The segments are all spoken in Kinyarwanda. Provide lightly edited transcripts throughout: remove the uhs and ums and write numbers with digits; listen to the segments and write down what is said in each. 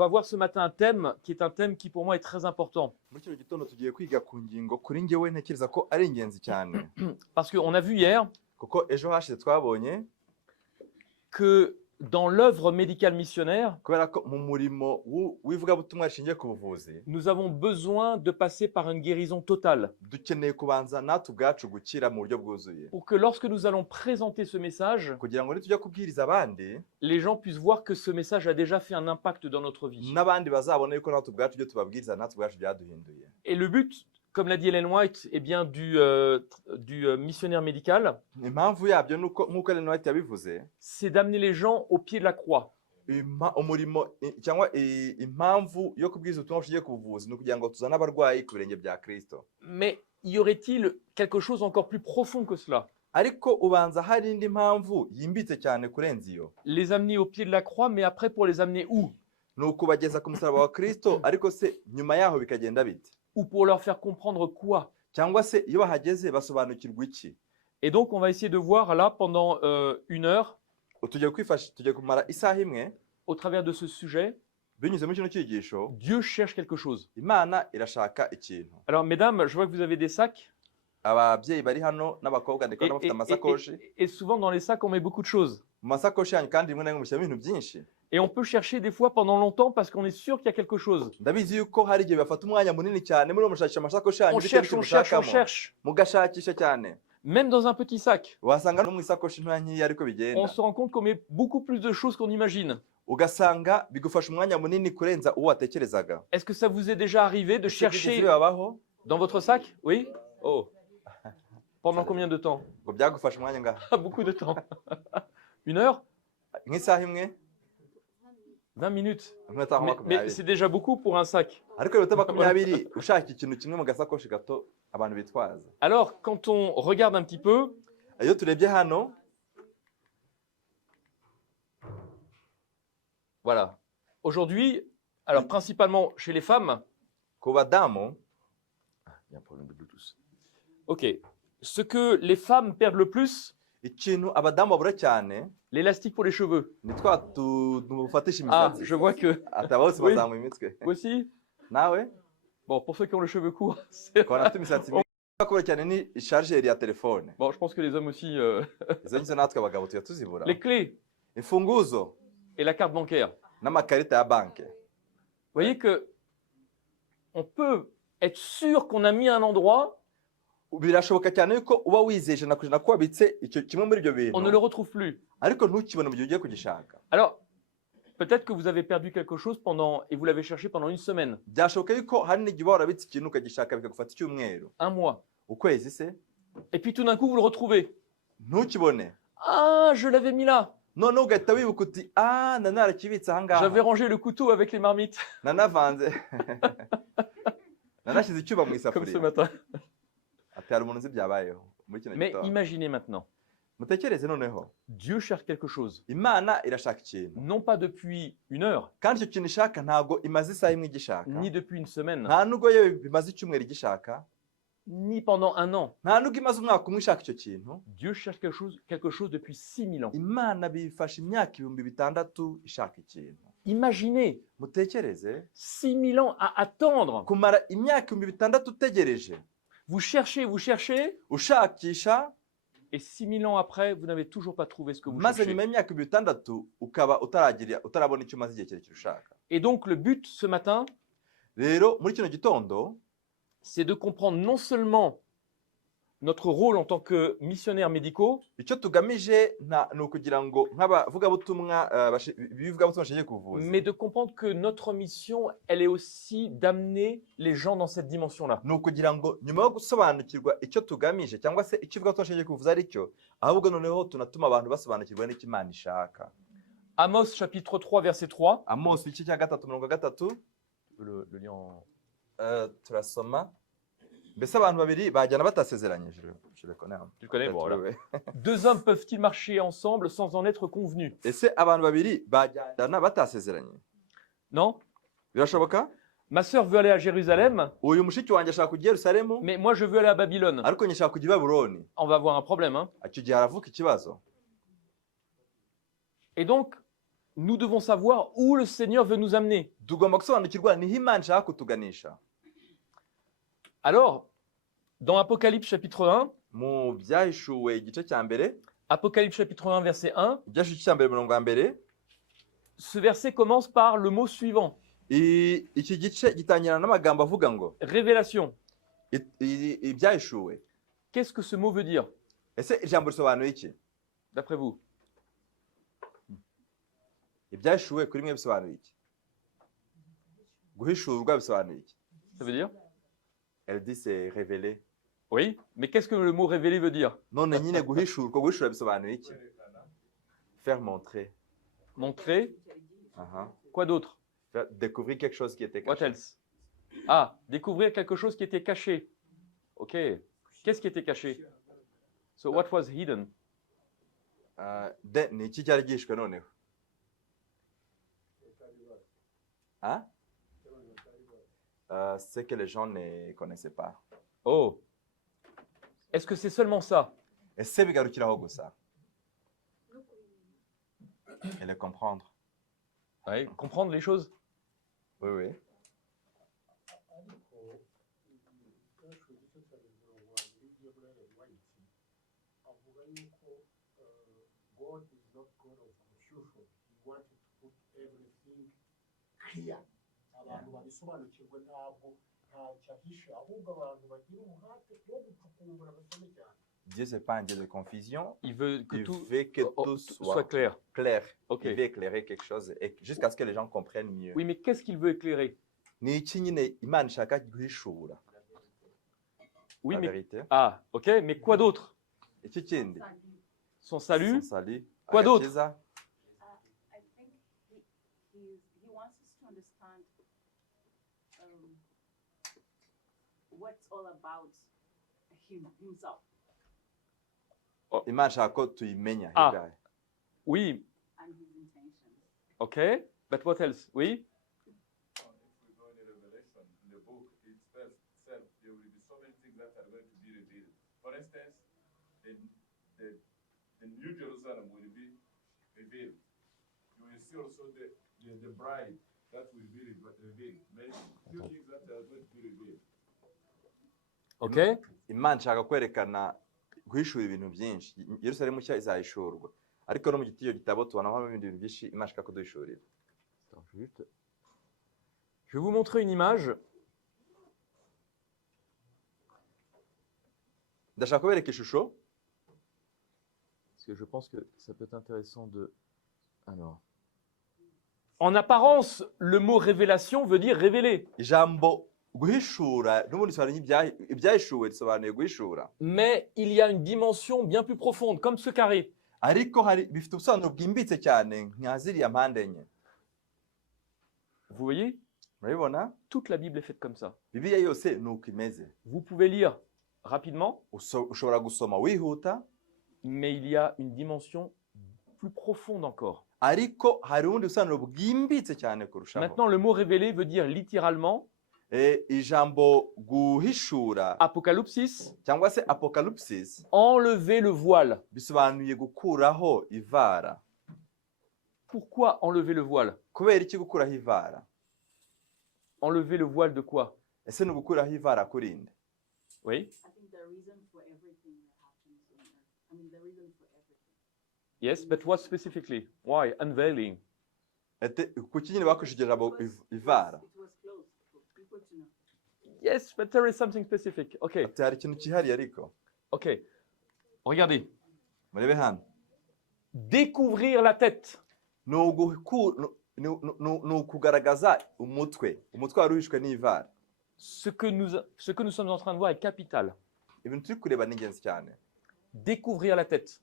va voir ce matin un thème qui est un thème qui pour moi est très important. Muri kino gitondo tugiye kwiga ku ngingo kuri njyewe ntekereza ko ari ingenzi cyane Parce qu'on a vu hier kuko ejo hashize twabonye que dans l'œuvre médicale missionnaire, kubera ko mu murimo w'ivugabutumwa rishingiye ku buvuzi nous avons besoin de passer par une guérison totale dukeneye kubanza natwe ubwacu gukira mu buryo bwuzuye pour que lorsque nous allons présenter ce message, kugira ngo nitujya kubwiriza abandi les gens puissent voir que ce message a déjà fait un impact dans notre vie. n'abandi bazabona yuko natwe ubwacu ibyo tubabwiriza natwe ubwacu byaduhinduye. Et le but, comme l'a dit Ellen White, est bien du missionnaire médical, impamvu yabyo nk'uko Ellen White yabivuze, c'est d'amener les gens au pied de la croix. umurimo cyangwa impamvu yo kubwiriza ubutumwa bushingiye ku buvuzi ni ukugira ngo tuzane abarwayi ku birenge bya Kristo. Mais y aurait-il quelque chose encore plus profond que cela? Ariko ubanza hari indi mpamvu yimbitse cyane kurenza iyo. Les amener au pied de la croix, mais après pour les amener où? Ni ukubageza ku musaraba wa Kristo, ariko se nyuma yaho bikagenda bite? Ou pour leur faire comprendre quoi? Cyangwa se iyo bahageze basobanukirwa iki? Et donc on va essayer de voir là pendant une heure, tugiye kumara isaha imwe au travers de ce sujet, binyuze muri kino cyigisho. Dieu cherche quelque chose. Imana irashaka ikintu. Alors mesdames, je vois que vous avez des sacs. Ababyeyi bari hano n'abakobwa ndiko bafite amasakoshi. Et souvent dans les sacs on met beaucoup de choses. Mu masakoshi yanyu kandi rimwe na rimwe mushyiramo ibintu byinshi. Et on peut chercher des fois pendant longtemps parce qu'on est sûr qu'il y a quelque chose. Ndabizi yuko hari igihe bafata umwanya munini cyane muri mushakisha amasakoshi yanyu On cherche. mugashakisha cyane. Même dans un petit sac, wasanga no mu isakoshi ntoya nk'iyi ariko bigenda. on se rend compte qu'on met beaucoup plus de choses qu'on imagine. Ugasanga bigufasha umwanya munini kurenza uwo watekerezaga. Est-ce que ça vous est déjà arrivé de chercher dans votre sac? Oui? Oh. Pendant combien de temps? Ngo byagufasha umwanya ngaha. Beaucoup de temps. Une heure? Nk'isaha imwe? 20 minutes. Mais c'est déjà beaucoup pour un sac. Ariko iminota 20 ushaka ikintu kimwe mu gasakoshi gato abantu bitwaza. Alors, quand on regarde un petit peu, iyo turebye hano, voilà. Aujourd'hui, alors principalement chez les femmes, ku badamu, il y a un problème de Bluetooth. Ok. Ce que les femmes perdent le plus, ikintu abadamu babura cyane, l'élastique pour les cheveux. ni twa tufatisha Ah, imisatsi. je vois que. Atabose Oui. bazamuye imitwe. Vous aussi? Nawe? Bon, pour ceux qui ont le cheveu court, c'est. Kora afite imisatsi bakora cyane ni chargeur ya telefone. Bon, je pense que les hommes aussi. Izo ngizo natwe abagabo tuya tuzibura. Les clés Imfunguzo et la carte bancaire. n'amakarita ya banki. Vous voyez que on peut être sûr qu'on a mis un endroit, Birashoboka cyane yuko uba wizeje na kujana ko wabitse icyo kimwe muri ibyo bintu. on ne le retrouve plus. Ariko ntukibone mu gihe ugiye kugishaka. Alors, peut-être que vous avez perdu quelque chose pendant et vous l'avez cherché pendant une semaine, Byashoboka yuko hari n'igihe uba warabitse ikintu ukagishaka bikagufata icyumweru. un mois, Ukwezi se? et puis tout d'un coup vous le retrouvez. Ntukibone. Ah, je l'avais mis là. Noneho ugahita wibuka uti narakibitse aha ngaha. J'avais rangé le couteau avec les marmites, Nanavanze. Nanashyize icyuma mu comme ce isafuriya. matin. Ati hari umuntu uzi byabayeho muri kino Mais gitondo. imaginez maintenant, Mutekereze noneho. Dieu cherche quelque chose, Imana irashaka ikintu. non pas depuis une heure, Kandi icyo kintu ishaka ntago imaze isaha imwe igishaka. ni depuis une semaine, Nta nubwo yewe bimaze icyumweru igishaka. ni pendant un an. Nta nubwo imaze umwaka umwe ishaka icyo kintu. Dieu cherche quelque chose depuis 6000 ans. Imana bifasha imyaka 6,000 ishaka ikintu. Imaginez Mutekereze 6000 ans à attendre. kumara imyaka 6,000 utegereje. Vous cherchez, Ushakisha et 6000 ans après, vous n'avez toujours pas trouvé ce que vous maze cherchez. nyuma y'imyaka 6,000 ukaba utarabona icyo umaze igihe kirekire ushaka. Et donc le but ce matin, Rero muri kino gitondo c'est de comprendre non seulement notre rôle en tant que missionnaires médicaux, icyo tugamije ni ukugira ngo nk'abavugabutumwa b'ivugabutumwa bashingiye ku buvuzi, mais de comprendre que notre mission, elle est aussi d'amener les gens dans cette dimension-là. ni ukugira ngo nyuma yo gusobanukirwa icyo tugamije cyangwa se icyo ivugabutumwa bashingiye ku buvuzi ari cyo, ahubwo noneho tunatuma abantu basobanukirwa n'icyo Imana ishaka. Amos chapitre 3 verset 3. Amos igice cya 3:3 Le lien en... turasoma. Mbese abantu babiri bajyana batasezeranye. Je le connais. Tu le connais, bon, voilà. Deux hommes peuvent-ils marcher ensemble sans en être convenus? Ese abantu babiri bajyana batasezeranye? Non? Birashoboka? Ma sœur veut aller à Jérusalem, Uyu mushiki wanjye ashaka kujya Yerusalemu, mais moi je veux aller à Babylone. ariko njye ashaka kujya i Babuloni. On va avoir un problème, hein? Icyo gihe haravuka ikibazo. Et donc, nous devons savoir où le Seigneur veut nous amener. tugomba gusobanukirwa niho Imana ishaka kutuganisha. Alors, dans Apocalypse chapitre 1, Mu byahishuwe igice cya mbere, Apocalypse chapitre 1, verset 1, ibyashize cya mbere umurongo wa mbere, ce verset commence par le mot suivant, iki gice gitangirana n'amagambo avuga ngo révélation. ibyahishuwe. Qu'est-ce que ce mot veut dire, Ese ijambo risobanuye iki? d'après vous? Ibyahishuwe kuri mwe bisobanuye iki? Guhishurwa bisobanuye iki? Ça veut dire? Elle dit c'est révélé. Oui, mais qu'est-ce que le mot révélé veut dire? None nyine guhishura bisobanuye iki? Faire montrer. Montrer. Aha. Quoi d'autre? Faire découvrir quelque chose qui était What caché. else? Ah, découvrir quelque chose qui était caché. Ok. Qu'est-ce qui était caché? So what was hidden? Ni iki cyari gihishwe noneho? Hein? Ce que les gens ne connaissaient pas. Oh. Est-ce que c'est seulement ça? Ese bigarukiraho gusa? Et le comprendre. Oui, comprendre les choses? Oui, oui. God is not God of confusion. He wanted to put everything clear. Abantu babisobanukirwe ntabwo ntacyahishe, ahubwo abantu bagira umuhate wo gucukumbura basome cyane. Dieu c'est pas un Dieu de confusion. Il veut que Il tout veut que tout soit clair. clair. Ok. Il veut éclairer quelque chose et jusqu'à ce que les gens comprennent mieux. Oui, mais qu'est-ce qu'il veut éclairer? Ni iki nyine Imana ishaka guhishura. Oui, La mais... vérité. Ah, ok, mais quoi d'autre? Iki kindi? Son salut? Son salut. Quoi d'autre? Agakiza. I think he wants us to understand what's all about himself Imana ishaka ko tuyimenya. Ah. Higaye. Oui, and his intentions. ok. But what else? Oui? If we go in Revelation, in the book itself, there will be so many things that are going to be revealed. For instance, the New Jerusalem will be revealed. You will see also the bride that will be revealed. Many few things that are going to be revealed. Ok. Imana ishaka kwerekana guhishura ibintu byinshi. Yerusalemu nshya izahishurwa. Ariko no mu giti iyo gitabo tubonamo ibindi bintu byinshi Imana ishaka kuduhishurira. Attends, je vais vous montrer une image. Ndashaka kubereka ishusho. Parce que je pense que ça peut être intéressant de... Alors... En apparence, le mot révélation veut dire révéler. Ijambo guhishura n'ubundi bisobanuye ibyahishuwe risobanuye guhishura. Mais il y a une dimension bien plus profonde, comme ce carré. Ariko hari bifite ubusobanuro bwimbitse cyane nka ziriya mpande enye. Vous voyez? Murabibona? Toute la Bible est faite comme ça. Bibiliya yose ni uko imeze. Vous pouvez lire rapidement, Ushobora gusoma wihuta, mais il y a une dimension plus profonde encore. ariko hari ubundi busobanuro bwimbitse cyane kurushaho. Maintenant, le mot révélé veut dire littéralement Ijambo guhishura Apocalypsis, cyangwa se apocalypsis enlever le voile. bisobanuye gukuraho ivara. Pourquoi enlever le voile? Kubera iki gukuraho ivara? Enlever le voile de quoi? Ese ni ugukuraho ivara kurinde? Oui? I think the reason for everything that happens on earth. I mean, the reason for everything. Yes, but what specifically? Why? Unveiling. Kuki nyine bakoresheje ijambo ivara? It was closed for people to know. Yes, but there is something specific. Okay, Ati hari ikintu cyihariye ariko. okay. Regardez. Murebe hano. Découvrir la tête. Ni ukugaragaza umutwe. Umutwe wari uhishwe n'ivara. Ce que nous sommes en train de voir est capital. Ibintu turi kureba ni ingenzi cyane. Découvrir la tête.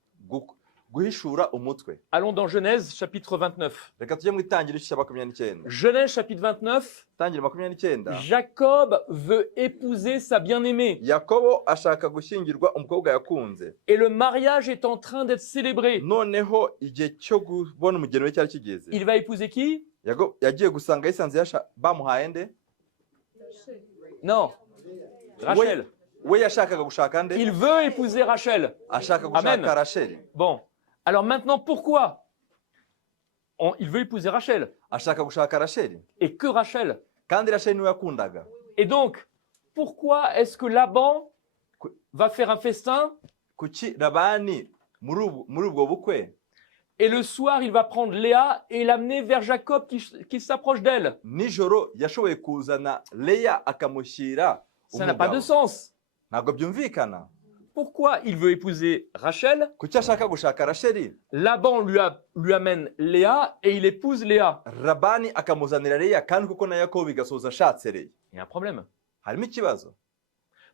Guhishura umutwe. Allons dans Genèse chapitre 29. Reka tujye mu itangiriro cya 29. Genèse chapitre 29. Itangiriro 29. Jacob veut épouser sa bien-aimée. Yakobo ashaka gushyingirwa umukobwa yakunze. Et le mariage est en train d'être célébré. Noneho igihe cyo kubona umugeni we cyari kigeze. Il va épouser qui? Yagiye gusanga yisanze bamuhaye nde? Non. Rachel. We yashakaga gushaka nde? Il veut épouser Rachel. Ashaka Amen. gushaka Racheli. Bon. Alors maintenant, pourquoi? Il veut épouser Rachel. ashaka gushaka rasheli Et que Rachel. kandi rasheli niwe yakundaga. Et donc, pourquoi est-ce que Laban va faire un festin Kuki labani muri ubwo bukwe et le soir, il va prendre Léa et l'amener vers Jacob qui s'approche d'elle? nijoro yashoboye kuzana leya akamushyira Ça n'a pas de umugabo? sens. Ntabwo byumvikana. Pourquoi il veut épouser Rachel? Kuki ashaka gushaka rasheli, Laban lui amène Léa et il épouse Léa. labani akamuzanira leya kandi kuko na yakobo bigasoza ashatse leya? Il y a un problème. Harimo ikibazo.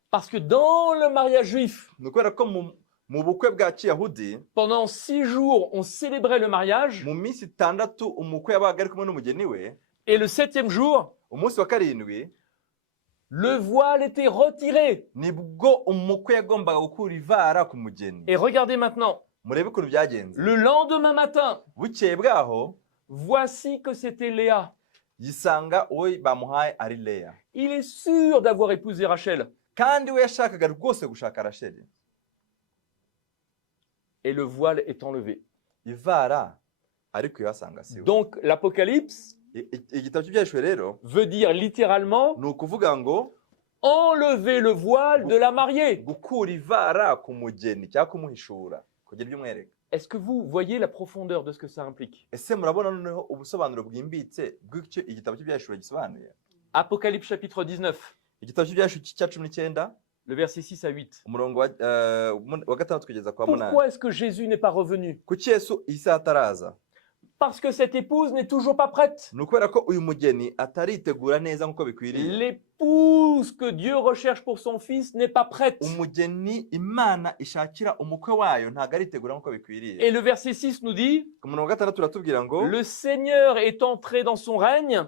Parce que dans le mariage juif, Ni ukubera ko mu bukwe bwa kiyahudi pendant 6 jours, on célébrait le mariage mu minsi 6 umukwe yabaga ari kumwe n'umugeni we, et le 7e jour, umunsi wa karindwi le voile était retiré. nibwo umukwe yagombaga gukura ivara ku mugeni. Et regardez maintenant, Murebe ukuntu byagenze. le lendemain matin, Bukeye bwaho voici que c'était Léa. yisanga uwo bamuhaye ari leya, Il est sûr d'avoir épousé Rachel. kandi we yashakaga rwose gushaka rasheli. Et le voile est enlevé. Ivara ariko yasanga siwe. Donc l'Apocalypse Igitabo cy'Ibyahishwe rero veut dire littéralement ni ukuvuga ngo enlever le voile de la mariée. gukura ivara ku mugeni cyangwa kumuhishura kugira ibyo umwereka. Est-ce que vous voyez la profondeur de ce que ça implique? Ese murabona noneho ubusobanuro bwimbitse bw'icyo igitabo cy'Ibyahishwe gisobanuye? Apocalypse chapitre 19, Igitabo cy'Ibyahishwe cya 19 le verset 6 à 8. umurongo wa 6 kugeza kwa 8. Pourquoi est-ce que Jésus n'est pas revenu? Kuki Yesu iyi saha ataraza? Parce que cette épouse n'est toujours pas prête. Ni ukubera ko uyu mugeni ataritegura neza nk'uko bikwiriye. L'épouse que Dieu recherche pour son fils n'est pas prête. Umugeni Imana ishakira umukwe wayo ntabwo aritegura nk'uko bikwiriye. Et le verset 6 nous dit, Ku murongo wa 6 turatubwira ngo le Seigneur est entré dans son règne.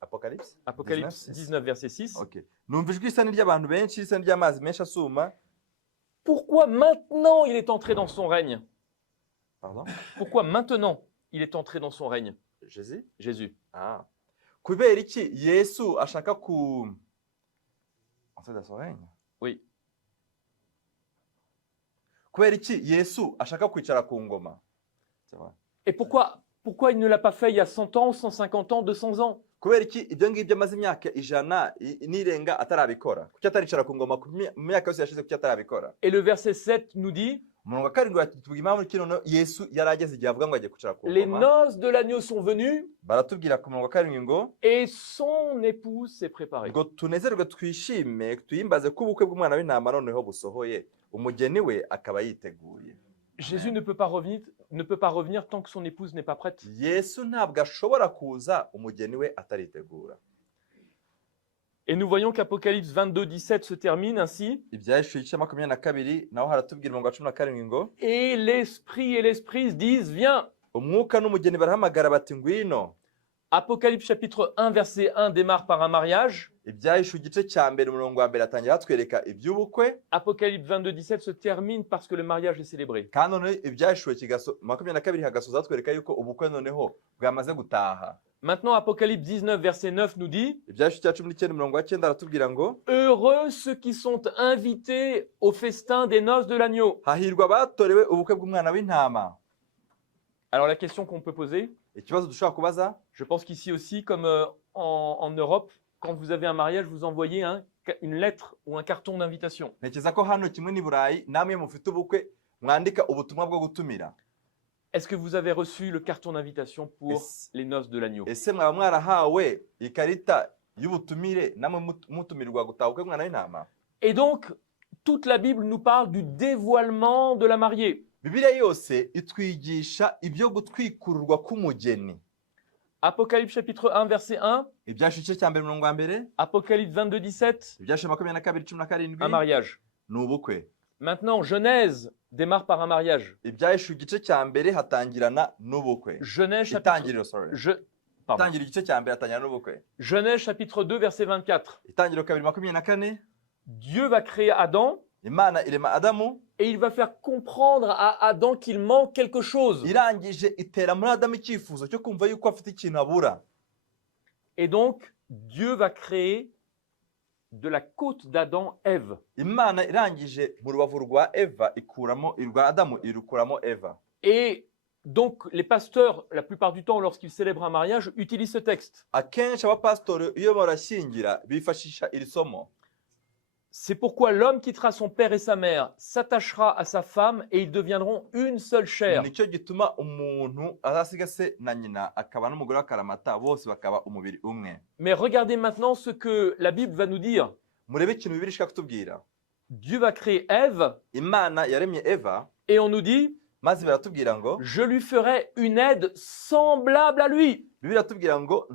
Apocalypse Apocalypse 19, verset 6. Okay. Numva ijwi risa n'iry'abantu benshi, risa n'iry'amazi menshi asuma. Pourquoi maintenant il est entré dans son règne? Pardon? Pourquoi maintenant il est entré dans son règne? Jésus? Jésus. Ah. Kubera iki Yesu ashaka entrer dans son règne? Oui. Kubera iki Yesu ashaka kwicara ku ngoma? C'est vrai. Et pourquoi il ne l'a pas fait il y a 100 ans, 150 ans, 200 ans? Kubera iki ibyo ngibyo amaze imyaka 100 n'irenga atarabikora? Kuki ataricara ku ngoma mu myaka yose yashize, kuki atarabikora? Et le verset 7 nous dit, Umurongo wa 7 watubwira impamvu kino Yesu yarageze igihe avuga ngo agiye kwicara ku les ngoma. noces de l'agneau sont venues Baratubwira ku murongo wa 7 ngo et son épouse s'est préparée. ngo tunezerwe twishime tuyimbaze ko ubukwe bw'umwana w'intama noneho busohoye, umugeni we akaba yiteguye. Jésus ne peut pas revenir tant que son épouse n'est pas prête. Yesu ntabwo ashobora kuza umugeni we ataritegura. Et nous voyons qu'Apocalypse 22, 17 se termine ainsi. Ibyahishwe igice 22 naho haratubwira umurongo wa 17 ngo Et l'esprit et l'esprit disent, viens. umwuka n'umugeni barahamagara bati ngwino. Apocalypse chapitre 1, verset 1 démarre par un mariage. Ibyahishwe igice cya mbere umurongo wa mbere atangira hatwereka iby'ubukwe, Apocalypse 22, 17 se termine parce que le mariage est célébré. kandi noneho ibyahishwe 22 hagasoza hatwereka yuko ubukwe noneho bwamaze gutaha. Maintenant, Apocalypse 19, verset 9 nous dit, Ibyahishwe cya 19 umurongo wa 9 aratubwira ngo heureux ceux qui sont invités au festin des noces de l'agneau. hahirwa abatorewe ubukwe bw'umwana w'intama. Alors la question qu'on peut poser, Ikibazo dushobora kubaza, je pense qu'ici aussi, comme en Europe, quand vous avez un mariage, vous envoyez une lettre ou un carton d'invitation. ntekereza ko hano kimwe n'i Burayi namwe mufite ubukwe mwandika ubutumwa bwo gutumira. Est-ce que vous avez reçu le carton d'invitation pour Yes. les noces de l'agneau? Ese mwaba mwarahawe ikarita y'ubutumire namwe mutumirwa gutaha ubukwe bw'umwana w'intama? Et donc, toute la Bible nous parle du dévoilement de la mariée. Bibiliya yose itwigisha ibyo gutwikururwa k'umugeni. Apocalypse chapitre 1, verset 1, Ibyahishwe igice cya mbere umurongo wa mbere, Apocalypse 22, 17, ibyahishwe 22:17 un mariage. ni ubukwe. Maintenant, Genèse démarre par un mariage. Ibyahishwe igice cya mbere hatangirana n'ubukwe. Genèse chapitre, Itangiriro, sorry. pardon. Itangiriro igice cya mbere hatangirana n'ubukwe. Genèse chapitre 2, verset 24. Itangiriro 2:24, Dieu va créer Adam Imana irema Adamu, et il va faire comprendre à Adam qu'il manque quelque chose. irangije itera muri Adamu icyifuzo cyo kumva yuko afite ikintu abura. Et donc, Dieu va créer de la côte d'Adam Ève. Imana irangije mu rubavu rwa Eva ikuramo irwa Adamu irukuramo Eva. Et Donc, les pasteurs, la plupart du temps, lorsqu'ils célèbrent un mariage, utilisent ce texte. akenshi abapasitori iyo barashyingira bifashisha iri somo. C'est pourquoi l'homme quittera son père et sa mère, s'attachera à sa femme et ils deviendront une seule chair. nicyo gituma umuntu azasiga se na nyina akaba n'umugore w'akaramata bose bakaba umubiri umwe. Mais regardez maintenant ce que la Bible va nous dire. Murebe ikintu Bibiliya ishaka kutubwira. Dieu va créer Ève Imana yaremye Eva et on nous dit maze biratubwira ngo « Je lui ferai une aide semblable à lui ». Bibiliya iratubwira ngo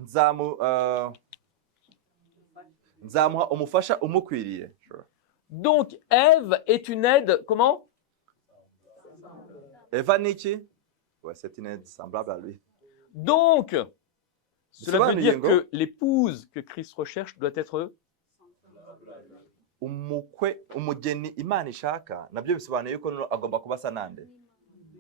nzamuha umufasha umukwiriye. Donc Ève est une aide, comment? Eva ni iki? Ouais, c'est une aide semblable à lui. Donc, cela veut dire Ngo, que l'épouse que Christ recherche doit être umukwe umugeni Imana ishaka nabyo bisobanuye ko agomba kuba asa nande.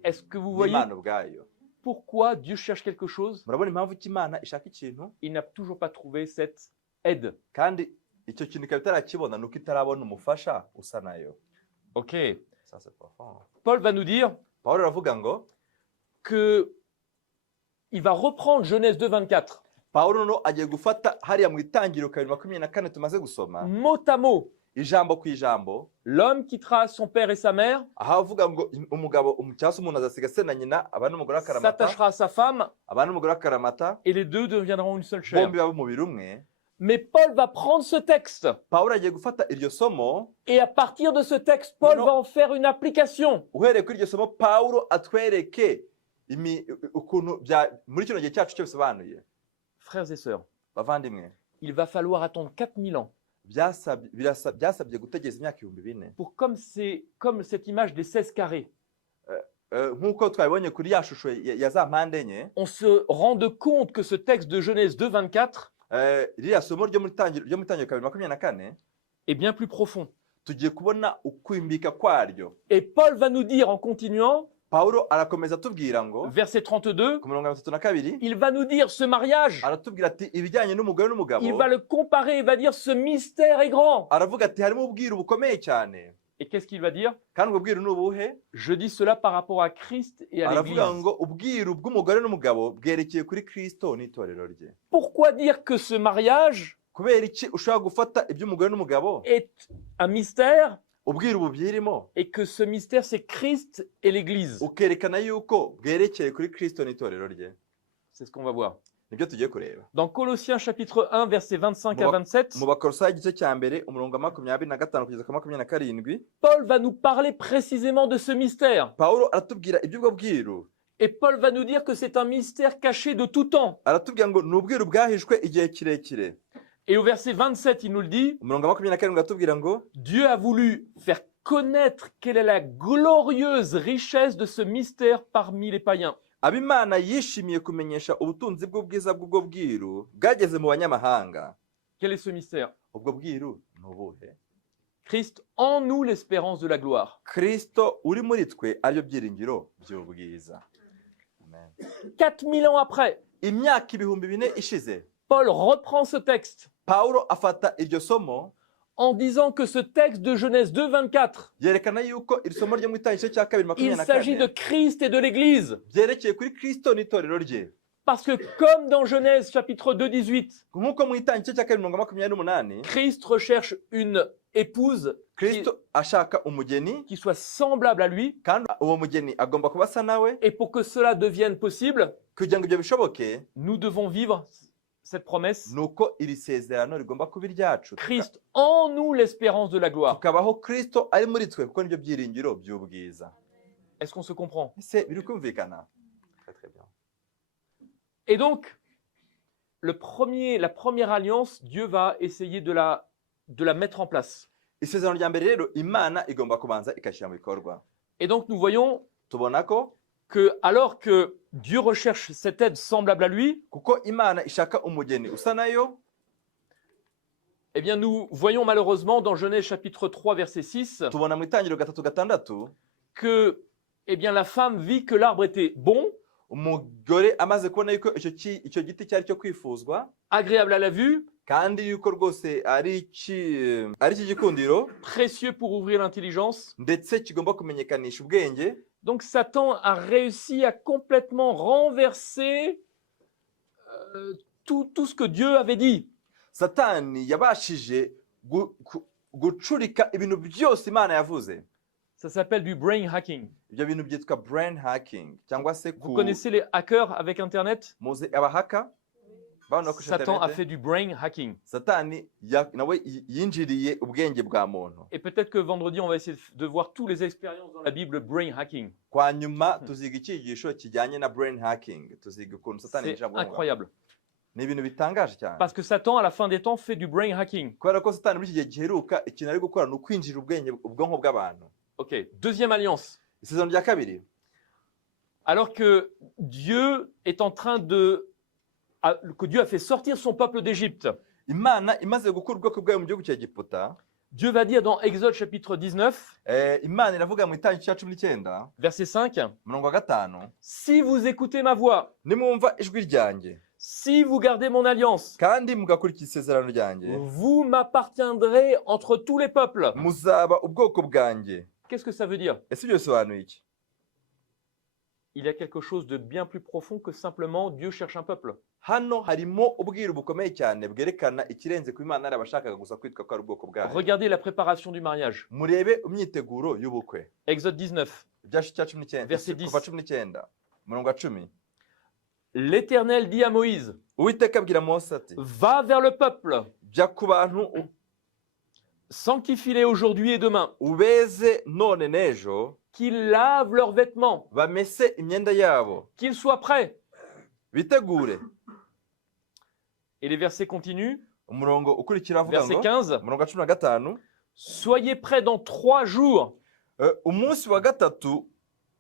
Est-ce que vous voyez Imana ubwayo. pourquoi Dieu cherche quelque chose? Murabona impamvu ki Imana ishaka ikintu Il n'a toujours pas trouvé cette aide. kandi icyo kintu ikaba itarakibona nuko itarabona umufasha usa nayo. Ok. Ça c'est profond. Paul va nous dire Pawulo aravuga ngo que il va reprendre Genèse 2:24, Pawulo no agiye gufata hariya mu itangiriro 2:24 tumaze gusoma mot à mot. ijambo ku ijambo L'homme quittera son père et sa mère, aho avuga ngo umugabo cyangwa se umuntu azasiga se na nyina abana n'umugore w'akaramata s'attachera à sa femme abana n'umugore w'akaramata et les deux deviendront une seule chair. bombi baba umubiri umwe. Mais Paul va prendre ce texte Pawulo agiye gufata iryo somo et à partir de ce texte, Paul Non. va en faire une application. uhereye kuri iryo somo Pawulo atwereke ukuntu muri kino gihe cyacu cyo bisobanuye. Frères et sœurs, Bavandimwe il va falloir attendre 4000 ans byasabye gutegereza imyaka 4000 pour, comme cette image des 16 carrés, nk'uko twabibonye kuri ya shusho ya za mpande enye. on se rende compte que ce texte de Genèse 2:24 ririya somo ryo mu itangiriro 2:24 est bien plus profond. tugiye kubona ukwimbika kwaryo. Et Paul va nous dire en continuant, Pawulo arakomeza atubwira ngo verset 32, ku mirongo 32, il va nous dire ce mariage, aratubwira ati ibijyanye n'umugore n'umugabo, il va le comparer, il va dire ce mystère est grand. aravuga ati harimo ubwiru bukomeye cyane. Et qu'est-ce qu'il va dire? Kandi ubwo bwiru ni ubuhe? Je dis cela par rapport à Christ et à Aravuga l'Église. ngo ubwiru bw'umugore n'umugabo bwerekeye kuri Kristo n'itorero rye. Pourquoi dire que ce mariage Kubera iki ushobora gufata iby'umugore n'umugabo est un mystère ubwiru bubyirimo et que ce mystère c'est Christ et l'Église? ukerekana yuko bwerekeye kuri Kristo n'itorero rye? C'est ce qu'on va voir. Nibyo tugiye kureba. Dans Colossiens chapitre 1 versets 25 à Mu 27, Bakolosayi igice cya mbere umurongo wa 25 kugeza ku 27, Paul va nous parler précisément de ce mystère. Pawulo aratubwira iby'ubwo bwiru. Et Paul va nous dire que c'est un mystère caché de tout temps. Aratubwira ngo ni ubwiru bwahishwe igihe kirekire. Et au verset 27, il nous le dit, Umurongo wa 27 atubwira ngo Dieu a voulu faire connaître quelle est la glorieuse richesse de ce mystère parmi les païens. ab'Imana yishimiye kumenyesha ubutunzi bw'ubwiza bw'ubwo bwiru bwageze mu banyamahanga. Quel est ce mystère? Ubwo bwiru ni ubuhe? Christ en nous l'espérance de la gloire. Kristo uri muri twe ariyo byiringiro by'ubwiza. Amen. 4000 ans après, Imyaka 4000 ishize Paul reprend ce texte Pawulo afata iryo somo en disant que ce texte de Genèse 2:24, yerekana yuko iri somo ryo mu itangizo cya 2 il s'agit de 24 Christ et de l'Église. byerekeye kuri Kristo n'itorero rye. Parce que comme dans Genèse chapitre 2:18, Nk'uko mu itangizo cya 28 Christ recherche une épouse Kristo ashaka umugeni qui soit semblable à lui, kandi uwo mugeni agomba kuba asa nawe. et pour que cela devienne possible, Kugira ngo ibyo bishoboke nous devons vivre cette promesse. nuko iri sezerano rigomba kuba iryacu. Christ en nous l'espérance de la gloire. Tukabaho Kristo ari muri twe kuko nibyo byiringiro by'ubwiza. Est-ce qu'on se comprend? Ese biri kumvikana? Très très bien. Et donc, la première alliance, Dieu va essayer de la mettre en place. Isezerano rya mbere rero Imana igomba kubanza ikashyira mu bikorwa. Et donc, nous voyons Tubona ko que alors que Dieu recherche cette aide semblable à lui, kuko Imana ishaka umugeni usa nayo, eh bien, nous voyons malheureusement dans Genèse chapitre 3, verset 6, tubona mu itangiriro 3:6 que eh bien, la femme vit que l'arbre était bon, umugore amaze kubona yuko icyo giti cyari cyo kwifuzwa agréable à la vue, kandi yuko rwose ari iki gikundiro précieux pour ouvrir l'intelligence, ndetse kigomba kumenyekanisha ubwenge. Donc Satan a réussi à complètement renverser tout ce que Dieu avait dit. satani yabashije gucurika ibintu byose imana yavuze. Ça s'appelle du brain hacking. Ibyo bintu byitwa brain hacking cyangwa se Vous connaissez les hackers avec Internet? muzi abahaka bano bakoresha Satan a internet. fait du brain hacking. Satani nawe yinjiriye ubwenge bwa muntu. Et peut-être que vendredi, on va essayer de voir toutes les expériences dans la Bible brain hacking. Kwa nyuma tuziga icyigisho kijyanye na brain hacking, tuziga ukuntu satani C'est yinjira mu bwonko. incroyable. Ni ibintu bitangaje cyane. Parce que Satan, à la fin des temps, fait du brain hacking. Kubera ko satani muri iki gihe giheruka ikintu ari gukora ni ukwinjira ubwonko bw'abantu. Ok, deuxième alliance. Isezerano rya kabiri, Alors que Dieu est en train que Dieu a fait sortir son peuple d'Égypte, Imana imaze gukura ubwoko bwayo mu gihugu cya Egiputa, Dieu va dire dans Exode chapitre 19, Imana iravuga mu itangi cya 19 verset 5, murongo wa 5, si vous écoutez ma voix, nimwumva ijwi ryanjye si vous gardez mon alliance, kandi mugakurikiza isezerano ryanjye, vous m'appartiendrez entre tous les peuples. muzaba ubwoko bwanjye. Qu'est-ce que ça veut dire? Ese ibyo bisobanuye iki? Il y a quelque chose de bien plus profond que simplement Dieu cherche un peuple. Hano harimo ubwiru bukomeye cyane bwerekana ikirenze ku Imana yarabashakaga gusa kwitwa ko ari ubwoko bwayo. Regardez la préparation du mariage. Murebe imyiteguro y'ubukwe. Exode 19, Ibyashu cya 19, Verset 10. kuva 19 murongo wa 10. l'Éternel dit à Moïse, Uwiteka abwira Mose ati, va vers le peuple, jya ku bantu sanctifie-les aujourd'hui et demain, ubeze none n'ejo, qu'ils lavent leurs vêtements, bamese imyenda yabo, qu'ils soient prêts. bitegure. Et les versets continuent. Umurongo ukurikira avuga Verset ngo, 15, umurongo wa 15, soyez prêts dans 3 jours. umunsi wa gatatu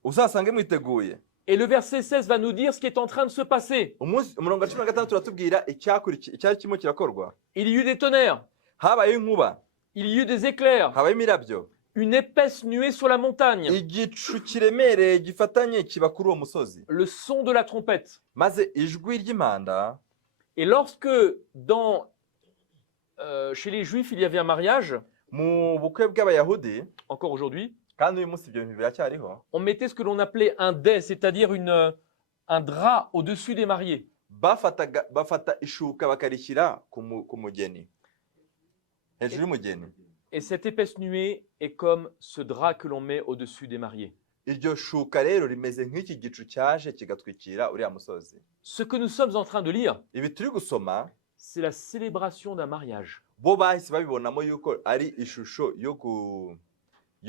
uzasange mwiteguye. Et le verset 16 va nous dire ce qui est en train de se passer. Umurongo wa 16 uratubwira icyari kirimo kirakorwa. Il y eut des tonnerres, Habayeho inkuba, il y eut des éclairs, habayeho imirabyo, une épaisse nuée sur la montagne, igicu kiremereye gifatanye kiba kuri uwo musozi, le son de la trompette. maze ijwi ry'impanda. Et lorsque chez les Juifs il y avait un mariage, Mu bukwe bw'abayahudi, encore aujourd'hui, kandi uyu munsi ibyo bintu biracyariho, on mettait ce que l'on appelait un dais, c'est-à-dire un drap au-dessus des mariés. bafata ishuka bakarishyira ku mugeni, hejuru y'umugeni. Et cette épaisse nuée est comme ce drap que l'on met au-dessus des mariés. Iryo shuka rero rimeze nk'iki gicu cyaje kigatwikira uriya musozi. Ce que nous sommes en train de lire, Ibi turi gusoma, c'est la célébration d'un mariage. bo bahise babibonamo yuko ari ishusho yo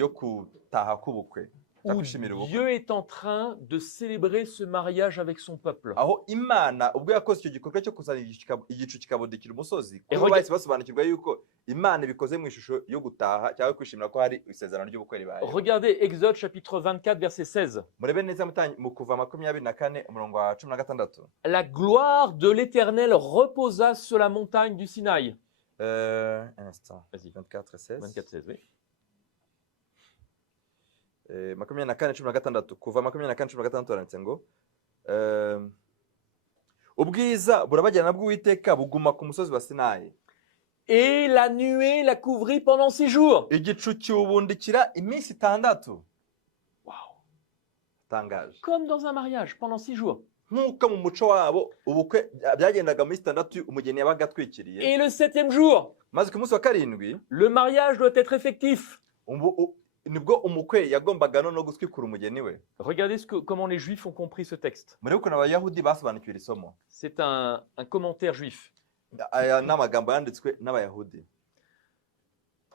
gutaha k'ubukwe, Où kwishimira ubukwe. Dieu est en train de célébrer ce mariage avec son peuple. Aho Imana ubwo yakoze icyo gikorwa cyo kuzana igicu kikabudikira umusozi, Et kuko regarde- bahise basobanukirwa yuko Imana ibikoze mu ishusho yo gutaha cyangwa kwishimira ko hari isezerano ry'ubukwe ribaye. Regardez Exode chapitre 24, verset 16. Murebe neza mu kuva 24 umurongo wa 16. La gloire de l'Éternel reposa sur la montagne du Sinaï. Un instant. Vas-y. 24, 16. 24, 16, oui. 24:16 kuva 24:16 haranditse ngo ubwiza burabagirana bw'Uwiteka buguma ku musozi wa Sinayi. Et la nuée la couvrit pendant 6 jours. Igicu kiwubundikira iminsi 6. Wow. Tangaje. Comme dans un mariage, pendant 6 jours. Nk'uko mu muco wabo ubukwe byagendaga muri 6 umugeni yabaga atwikiriye, Et le 7e jour, maze ku munsi wa 7 le mariage doit être effectif. nibwo umukwe yagombaga no gutwikura umugeni we. Regardez comment les Juifs ont compris ce texte. Murebe ukuntu abayahudi basobanukiwe iri somo. C'est un commentaire juif. Aya ni amagambo yanditswe n'abayahudi.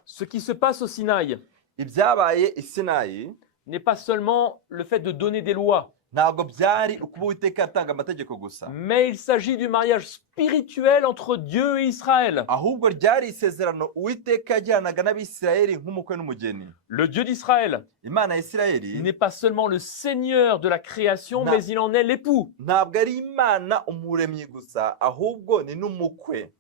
Ce qui se passe au Sinaï Ibyabaye i Sinayi n'est pas seulement le fait de donner des lois, ntabwo byari ukuba Uwiteka atanga amategeko gusa, mais il s'agit du mariage spirituel entre Dieu et Israël. ahubwo ryari isezerano Uwiteka yagiranaga n'Abisirayeli nk'umukwe n'umugeni. Le Dieu d'Israël Imana ya Isirayeli n'est pas seulement le Seigneur de la création, Non. mais il en est l'époux. ntabwo ari Imana umuremyi gusa, ahubwo ni n'umukwe.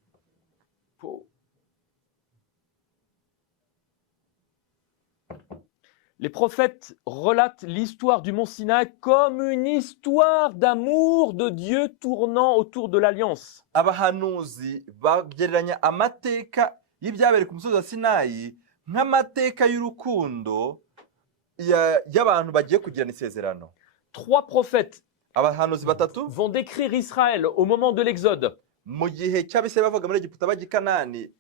Les prophètes relatent l'histoire du mont Sinaï comme une histoire d'amour de Dieu tournant autour de l'alliance. Abahanuzi bagereranya amateka y'ibyabereye ku musozi wa Sinayi nk'amateka y'urukundo y'abantu bagiye kugirana isezerano. 3 prophètes Abahanuzi batatu vont décrire Israël au moment de l'Exode mu gihe cy'abisirayeli bavaga muri Egiputa bajya i Kanani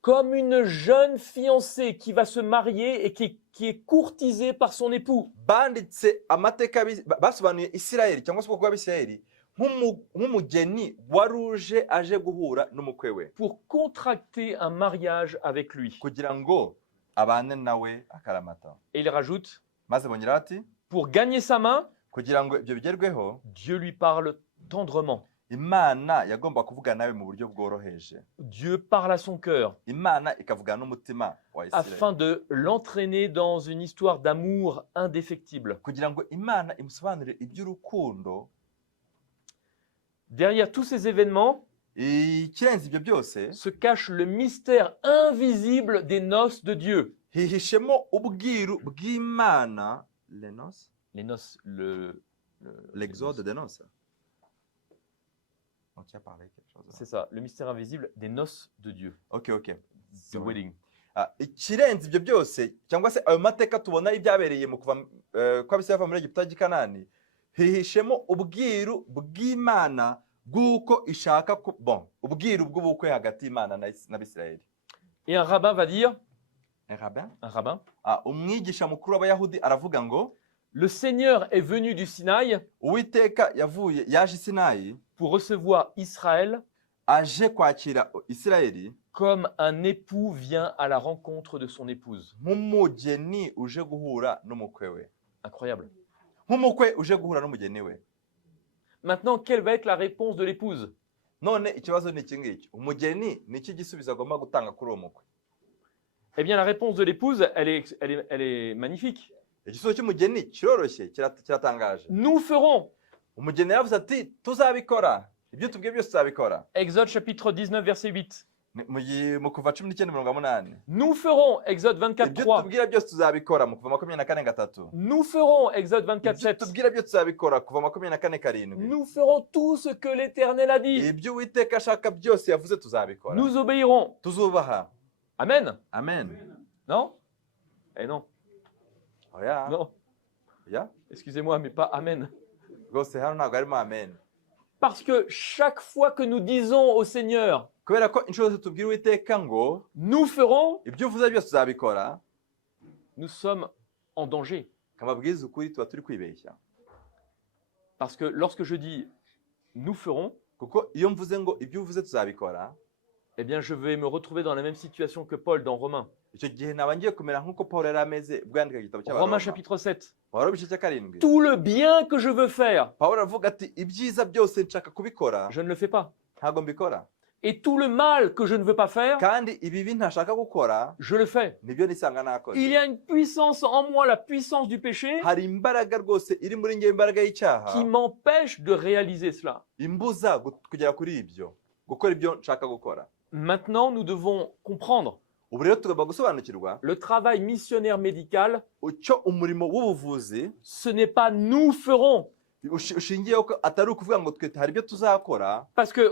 comme une jeune fiancée qui va se marier et qui est courtisée par son époux. banditse amateka basobanuye Isirayeli cyangwa se ubwoko bw'Abisirayeli nk'umugeni wari uje aje guhura n'umukwe we Pour contracter un mariage avec lui. kugira ngo abane nawe akaramata. Et il rajoute, Maze bongeraho ati pour gagner sa main, kugira ngo ibyo bigerweho Dieu lui parle tendrement. Imana yagomba kuvuga nawe mu buryo bworoheje. Dieu parle à son cœur Imana ikavugana n'umutima wa Isirayeli afin de l'entraîner dans une histoire d'amour indéfectible. kugira ngo Imana imusobanurire iby'urukundo. Derrière tous ces événements Ikirenze ibyo byose se cache le mystère invisible des noces de Dieu. hihishemo ubwiru bw'Imana. Les noces? Les noces, L'exode des noces. On tient parlé quelque chose. c'est ça, le mystère invisible des noces de Dieu. Ok. The wedding. Ikirenze ibyo byose cyangwa se ayo mateka tubona y'ibyabereye mu kuva kw'Abisirayeli bava muri Egiputa bajya i Kanani, hihishemo ubwiru bw'Imana bw'uko ishaka ubwiru bw'ubukwe hagati y'Imana n'Abisirayeli. Et un rabbin va dire, Un rabbin, umwigisha mukuru w'Abayahudi aravuga ngo le Seigneur est venu du Sinaï Uwiteka yaje i Sinayi pour recevoir Israël aje kwakira Isirayeli comme un époux vient à la rencontre de son épouse. nk'umugeni uje guhura n'umukwe we. Incroyable. Nk'umukwe uje guhura n'umugeni we. Maintenant, quelle va être la réponse de l'épouse? None ikibazo ni iki ngiki, umugeni ni iki gisubizo agomba gutanga kuri uwo mukwe? Eh bien, la réponse de l'épouse, elle est magnifique. Igisubizo cy'umugeni kiroroshye, kiratangaje. Nous ferons. Umugeni yavuze ati tuzabikora, ibyo tubwiye byose tuzabikora. Exode chapitre 19, verset 8. Mu kuva 19:8. Nous ferons, Exode 24, Ibyo 3. tubwira byose tuzabikora mu kuva 24:3. Nous ferons, Exode 24, Ibyo 7. tubwira byose tuzabikora kuva 24:7. Nous ferons tout ce que l'Éternel a dit. Ibyo Uwiteka ashaka byose yavuze tuzabikora. Nous obéirons. Tuzubaha. Amen. Amen. Non? Eh non. Oya. Non. Oya. Excusez-moi, mais pas Amen. Rwose hano ntabwo harimo amen. Parce que chaque fois que nous disons au Seigneur, Kubera ko inshuro zose tubwira Uwiteka ngo nous ferons, ibyo uvuze byose tuzabikora, nous sommes en danger. kamabwiriza ukuri tuba turi kwibeshya. Parce que lorsque je dis nous ferons, Kuko iyo mvuze ngo ibyo uvuze tuzabikora, eh bien, je vais me retrouver dans la même situation que Paul dans Romains. icyo gihe naba ngiye kumera nk'uko Pawulo yari ameze ubwo yandikaga igitabo Romains cy'Abaroma. chapitre 7. Pawulo ibice cya 7. Tout le bien que je veux faire, Pawulo aravuga ati ibyiza byose nshaka kubikora je ne le fais pas. ntabwo mbikora, Et tout le mal que je ne veux pas faire, kandi ibibi ntashaka gukora je le fais. nibyo nisanga nakoze. Il y a une puissance en moi, la puissance du péché, Hari imbaraga rwose iri muri njye, imbaraga y'icyaha qui m'empêche de réaliser cela. imbuza kugera kuri ibyo, gukora ibyo nshaka gukora. Maintenant, nous devons comprendre Ubu rero tugomba gusobanukirwa le travail missionnaire médical, icyo umurimo w'ubuvuzi ce n'est pas nous ferons. ushingiyeho ko atari ukuvuga ngo twe hari ibyo tuzakora, Parce que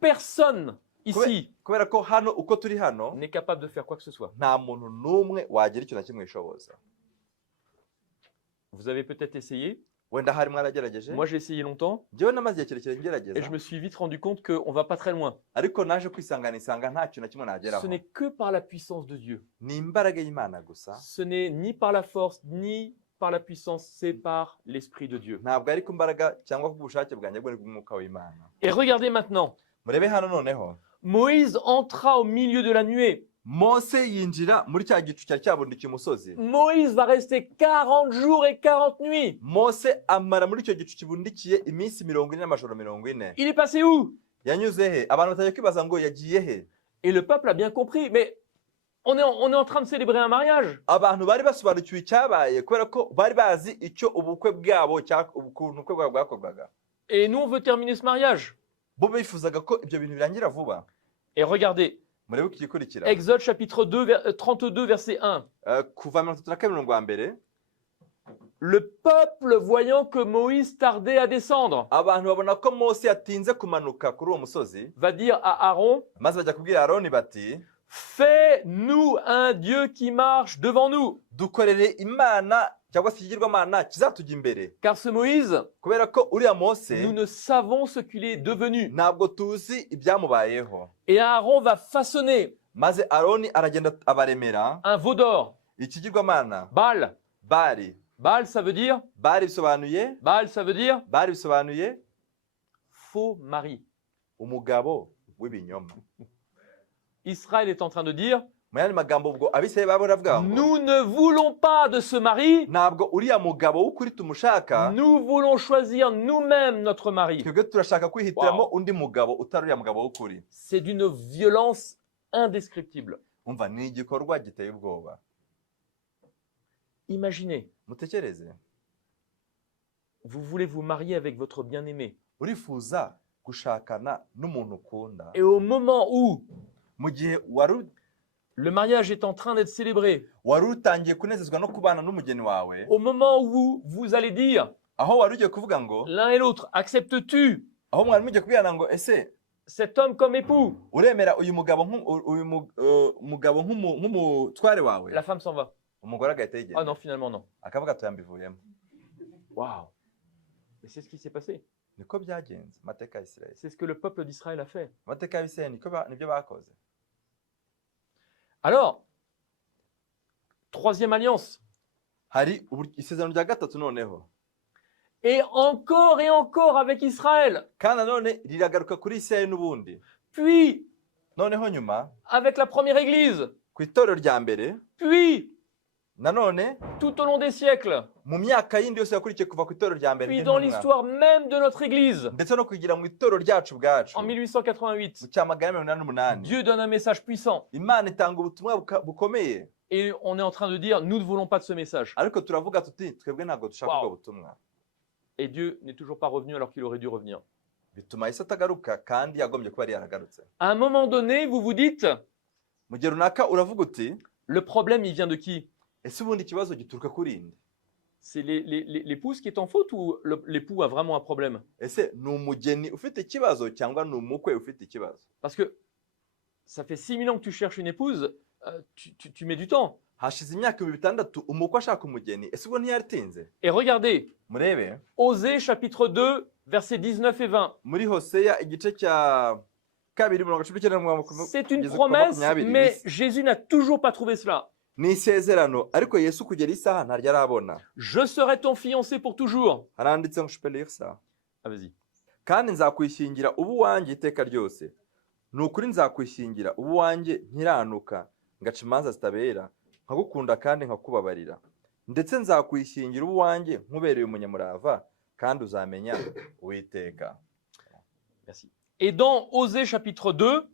personne ici kubera ko hano uko turi hano n'est capable de faire quoi que ce soit. nta muntu n'umwe wagira ikintu na kimwe ishoboza. Vous avez peut-être essayé. Wenda hari mwaragerageje, Moi, j'ai essayé longtemps njyewe namaze igihe kirekire et ngerageza, je me suis vite rendu compte qu'on ne va pas très loin. ariko naje kwisangana isanga nta kintu na kimwe Ce nageraho. n'est que par la puissance de Dieu. Ni imbaraga y'Imana gusa, Ce n'est ni par la force, ni par la puissance, c'est par l'Esprit de Dieu. ntabwo ari ku mbaraga cyangwa ku bushake bwanjye bwo bw'umwuka w'Imana. Et regardez maintenant, Murebe hano noneho, Moïse entra au milieu de la nuée. Mose yinjira muri cya gicu cyari cyabundikiye umusozi. Moïse va rester 40 jours et 40 nuits. Mose amara muri icyo gicu kibundikiye iminsi 40 n'amajoro 40. Il est passé où? Yanyuze he? Abantu batajya kwibaza ngo yagiye he? Et le peuple a bien compris, mais on est en train de célébrer un mariage. Abantu bari basobanukiwe icyabaye kubera ko bari bazi icyo ubukwe bwabo ukuntu ubukwe bwabo bwakorwaga. Et nous, on veut terminer ce mariage. Bo bifuzaga ko ibyo bintu birangira vuba. Et regardez, Murebe uko igikurikira. Exode chapitre 32, verset 1. Kuva 32:1. Le peuple, voyant que Moïse tardait à descendre, Abantu babona ko Mose yatinze kumanuka kuri uwo musozi, va dire à Aaron, maze bajya kubwira Aroni bati, Fais-nous un Dieu qui marche devant nous. dukorere imana cyangwa se ikigirwamana kizatujya imbere Car ce Moïse, kubera ko uriya mose nous ne savons ce qu'il est devenu. ntabwo tuzi ibyamubayeho. Et Aaron va façonner Maze aroni aragenda abaremera un veau d'or. ikigirwamana Baal. bari. Baal, ça veut dire Bari bisobanuye faux mari. umugabo w'ibinyoma. Israël est en train de dire, Mu yandi magambo ubwo abisirayeli baba baravuga ngo nous ne voulons pas de ce mari, ntabwo uriya mugabo w'ukuri tumushaka, nous voulons choisir nous-mêmes notre mari. twebwe turashaka kwihitiramo Wow. undi mugabo utari uriya mugabo w'ukuri. C'est d'une violence indescriptible. Umva ni igikorwa giteye ubwoba. Imaginez, Mutekereze, vous voulez vous marier avec votre bien-aimé. urifuza gushakana n'umuntu ukunda, Et au moment où mu gihe le mariage est en train d'être célébré, wari utangiye kunezezwa no kubana n'umugeni wawe, au moment où vous allez dire, aho wari ugiye kuvuga ngo, l'un et l'autre, acceptes-tu aho mwari mugiye kubwirana ngo ese cet homme comme époux? uremera uyu mugabo nk'umutware wawe, La femme s'en va. umugore agahita Ah yigenda non, finalement non. akavuga ati yambivuyemo. Waouh. Mais c'est ce qui s'est passé. Niko byagenze amateka ya Isirayeli. C'est ce que le peuple d'Israël a fait. Amateka y'Abisirayeli nibyo bakoze. Alors, troisième alliance. Hari isezerano rya gatatu noneho, Et encore avec Israël. kandi nanone riragaruka kuri Isirayeli n'ubundi. Puis, Noneho nyuma avec la première église. ku itorero rya mbere, Puis, nanone tout au long des siècles. mu myaka yindi yose yakurikiye kuva ku itorero rya mbere Puis dans ry'intumwa, l'histoire même de notre église. ndetse no kugira mu itorero ryacu bwacu En 1888. mu cya magana mirongo inani n'umunani, Dieu donne un message puissant. Imana itanga ubutumwa bukomeye, Et on est en train de dire, nous ne voulons pas de ce message. ariko turavuga tuti twebwe ntabwo dushaka Wow. ubwo butumwa. Et Dieu n'est toujours pas revenu alors qu'il aurait dû revenir. Bituma Yesu atagaruka kandi yagombye kuba yari yaragarutse. À un moment donné, vous vous dites, Mu gihe runaka uravuga uti le problème, il vient de qui? ese ubundi ikibazo gituruka kuri nde? C'est l'épouse qui est en faute ou l'époux a vraiment un problème? Ese ni umugeni ufite ikibazo cyangwa ni umukwe ufite ikibazo? Parce que ça fait 6000 ans que tu cherches une épouse, tu mets du temps. Hashize imyaka 6 umukwe ashaka umugeni, ese ubwo ntiyaritinze? Et regardez, Murebe Osée chapitre 2, versets 19 et 20. muri Hoseya igice cya 2:19 C'est une promesse, mais Jésus n'a toujours pas trouvé cela. ni isezerano, ariko Yesu kugera isaha ntaryo arabona. Je serai ton fiancé pour toujours. Haranditse ngo shpelir sa, Ah, vas-y. kandi nzakwishingira ubu wanjye iteka ryose. Ni ukuri nzakwishingira ubu wanjye nkiranuka, ngaca imanza zitabera, nkagukunda kandi nkakubabarira. Ndetse nzakwishingira ubu wanjye nkubereye umunyamurava, kandi uzamenya Uwiteka. Merci. Et dans Osée chapitre 2,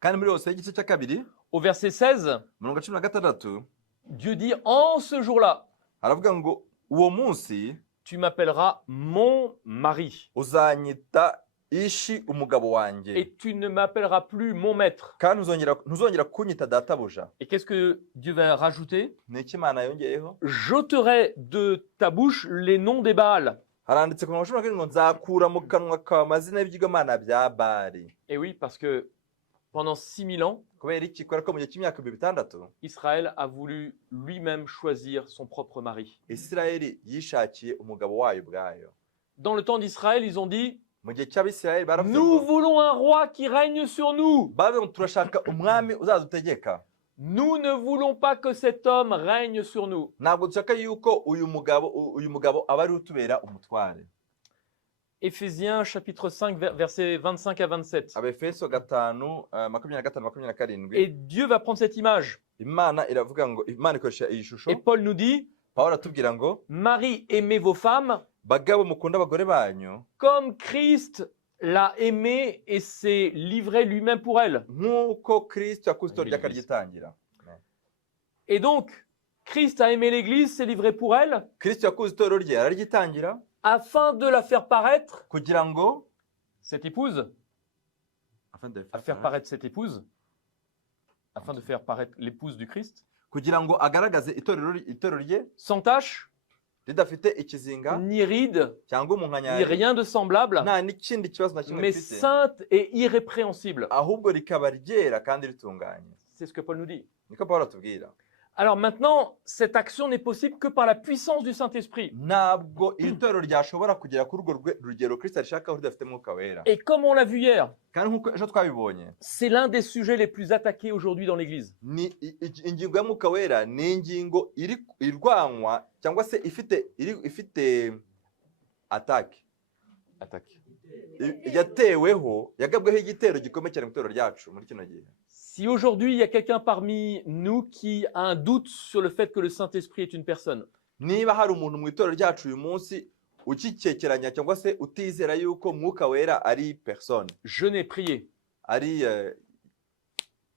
Kandi muri Hoseya igice cya 2 au verset 16, 16, Dieu dit, en ce jour-là, haravuga ngo uwo munsi tu m'appelleras mon mari. uzanyita ishi umugabo wanjye, Et tu ne m'appelleras plus mon maître. kandi ntuzongera kunyita databuja. Et qu'est-ce que Dieu va rajouter? Ni iki Imana yongeyeho? J'ôterai de ta bouche les noms des Baals. Haranditse ku murongo wa 17 ngo nzakura mu kanwa kawe amazina y'ibigirwamana bya Bali. Et oui, parce que pendant 6000 ans, Kubera iki? Kubera ko mu gihe cy'imyaka 600 Israël a voulu lui-même choisir son propre mari. Isirayeli yishakiye umugabo wayo ubwayo. Dans le temps d'Israël, ils ont dit, Mu gihe cy'Abisirayeli baravuze nous ngo voulons un roi qui règne sur nous. bavuze ngo turashaka umwami uzadutegeka, Nous ne voulons pas que cet homme règne sur nous. ntabwo dushaka yuko uyu mugabo aba ari utubera umutware. Éphésiens chapitre 5, versets 25 à 27. Abefeso 5:25-27. Et Dieu va prendre cette image. Imana iravuga ngo, Imana ikoresha iyi shusho. Et Paul nous dit, Pawulo atubwira ngo Marie, aimez vos femmes bagabo mukunda abagore banyu comme Christ l'a aimé et s'est livré lui-même pour elle. nk'uko Kristo yakuze itorero rye akaryitangira. Et donc, Christ a aimé l'Église, s'est livré pour elle, Kristo yakuze itorero rye araryitangira afin de la faire paraître, kugira ngo cette épouse, à faire paraître cette épouse, afin de faire paraître l'épouse du Christ, kugira ngo agaragaze itorero rye sans tache, ridafite ikizinga ni ride, cyangwa ni umunkanyari, rien de semblable, nta n'ikindi kibazo na kimwe mais rifite, sainte et irrépréhensible. ahubwo rikaba ryera kandi ritunganye. C'est ce que Paul nous dit. niko Pawulo atubwira. Alors maintenant, cette action n'est possible que par la puissance du Saint-Esprit. Ntabwo iri torero ryashobora kugera kuri urwo rugero Kristo arishakaho ridafite Mwuka Wera. Et comme on l'a vu hier, Kandi nk'uko ejo twabibonye, c'est l'un des sujets les plus attaqués aujourd'hui dans l'Église. ni ingingo ya Mwuka Wera ni ingingo irwanwa cyangwa se ifite attaque. Yagabweho igitero gikomeye cyane mu itorero ryacu muri kino gihe. Si aujourd'hui il y a quelqu'un parmi nous qui a un doute sur le fait que le Saint-Esprit est une personne, Niba hari umuntu mu itorero ryacu uyu munsi ukikekeranya cyangwa se utizera yuko Mwuka Wera ari personne, jeûner, prier, ari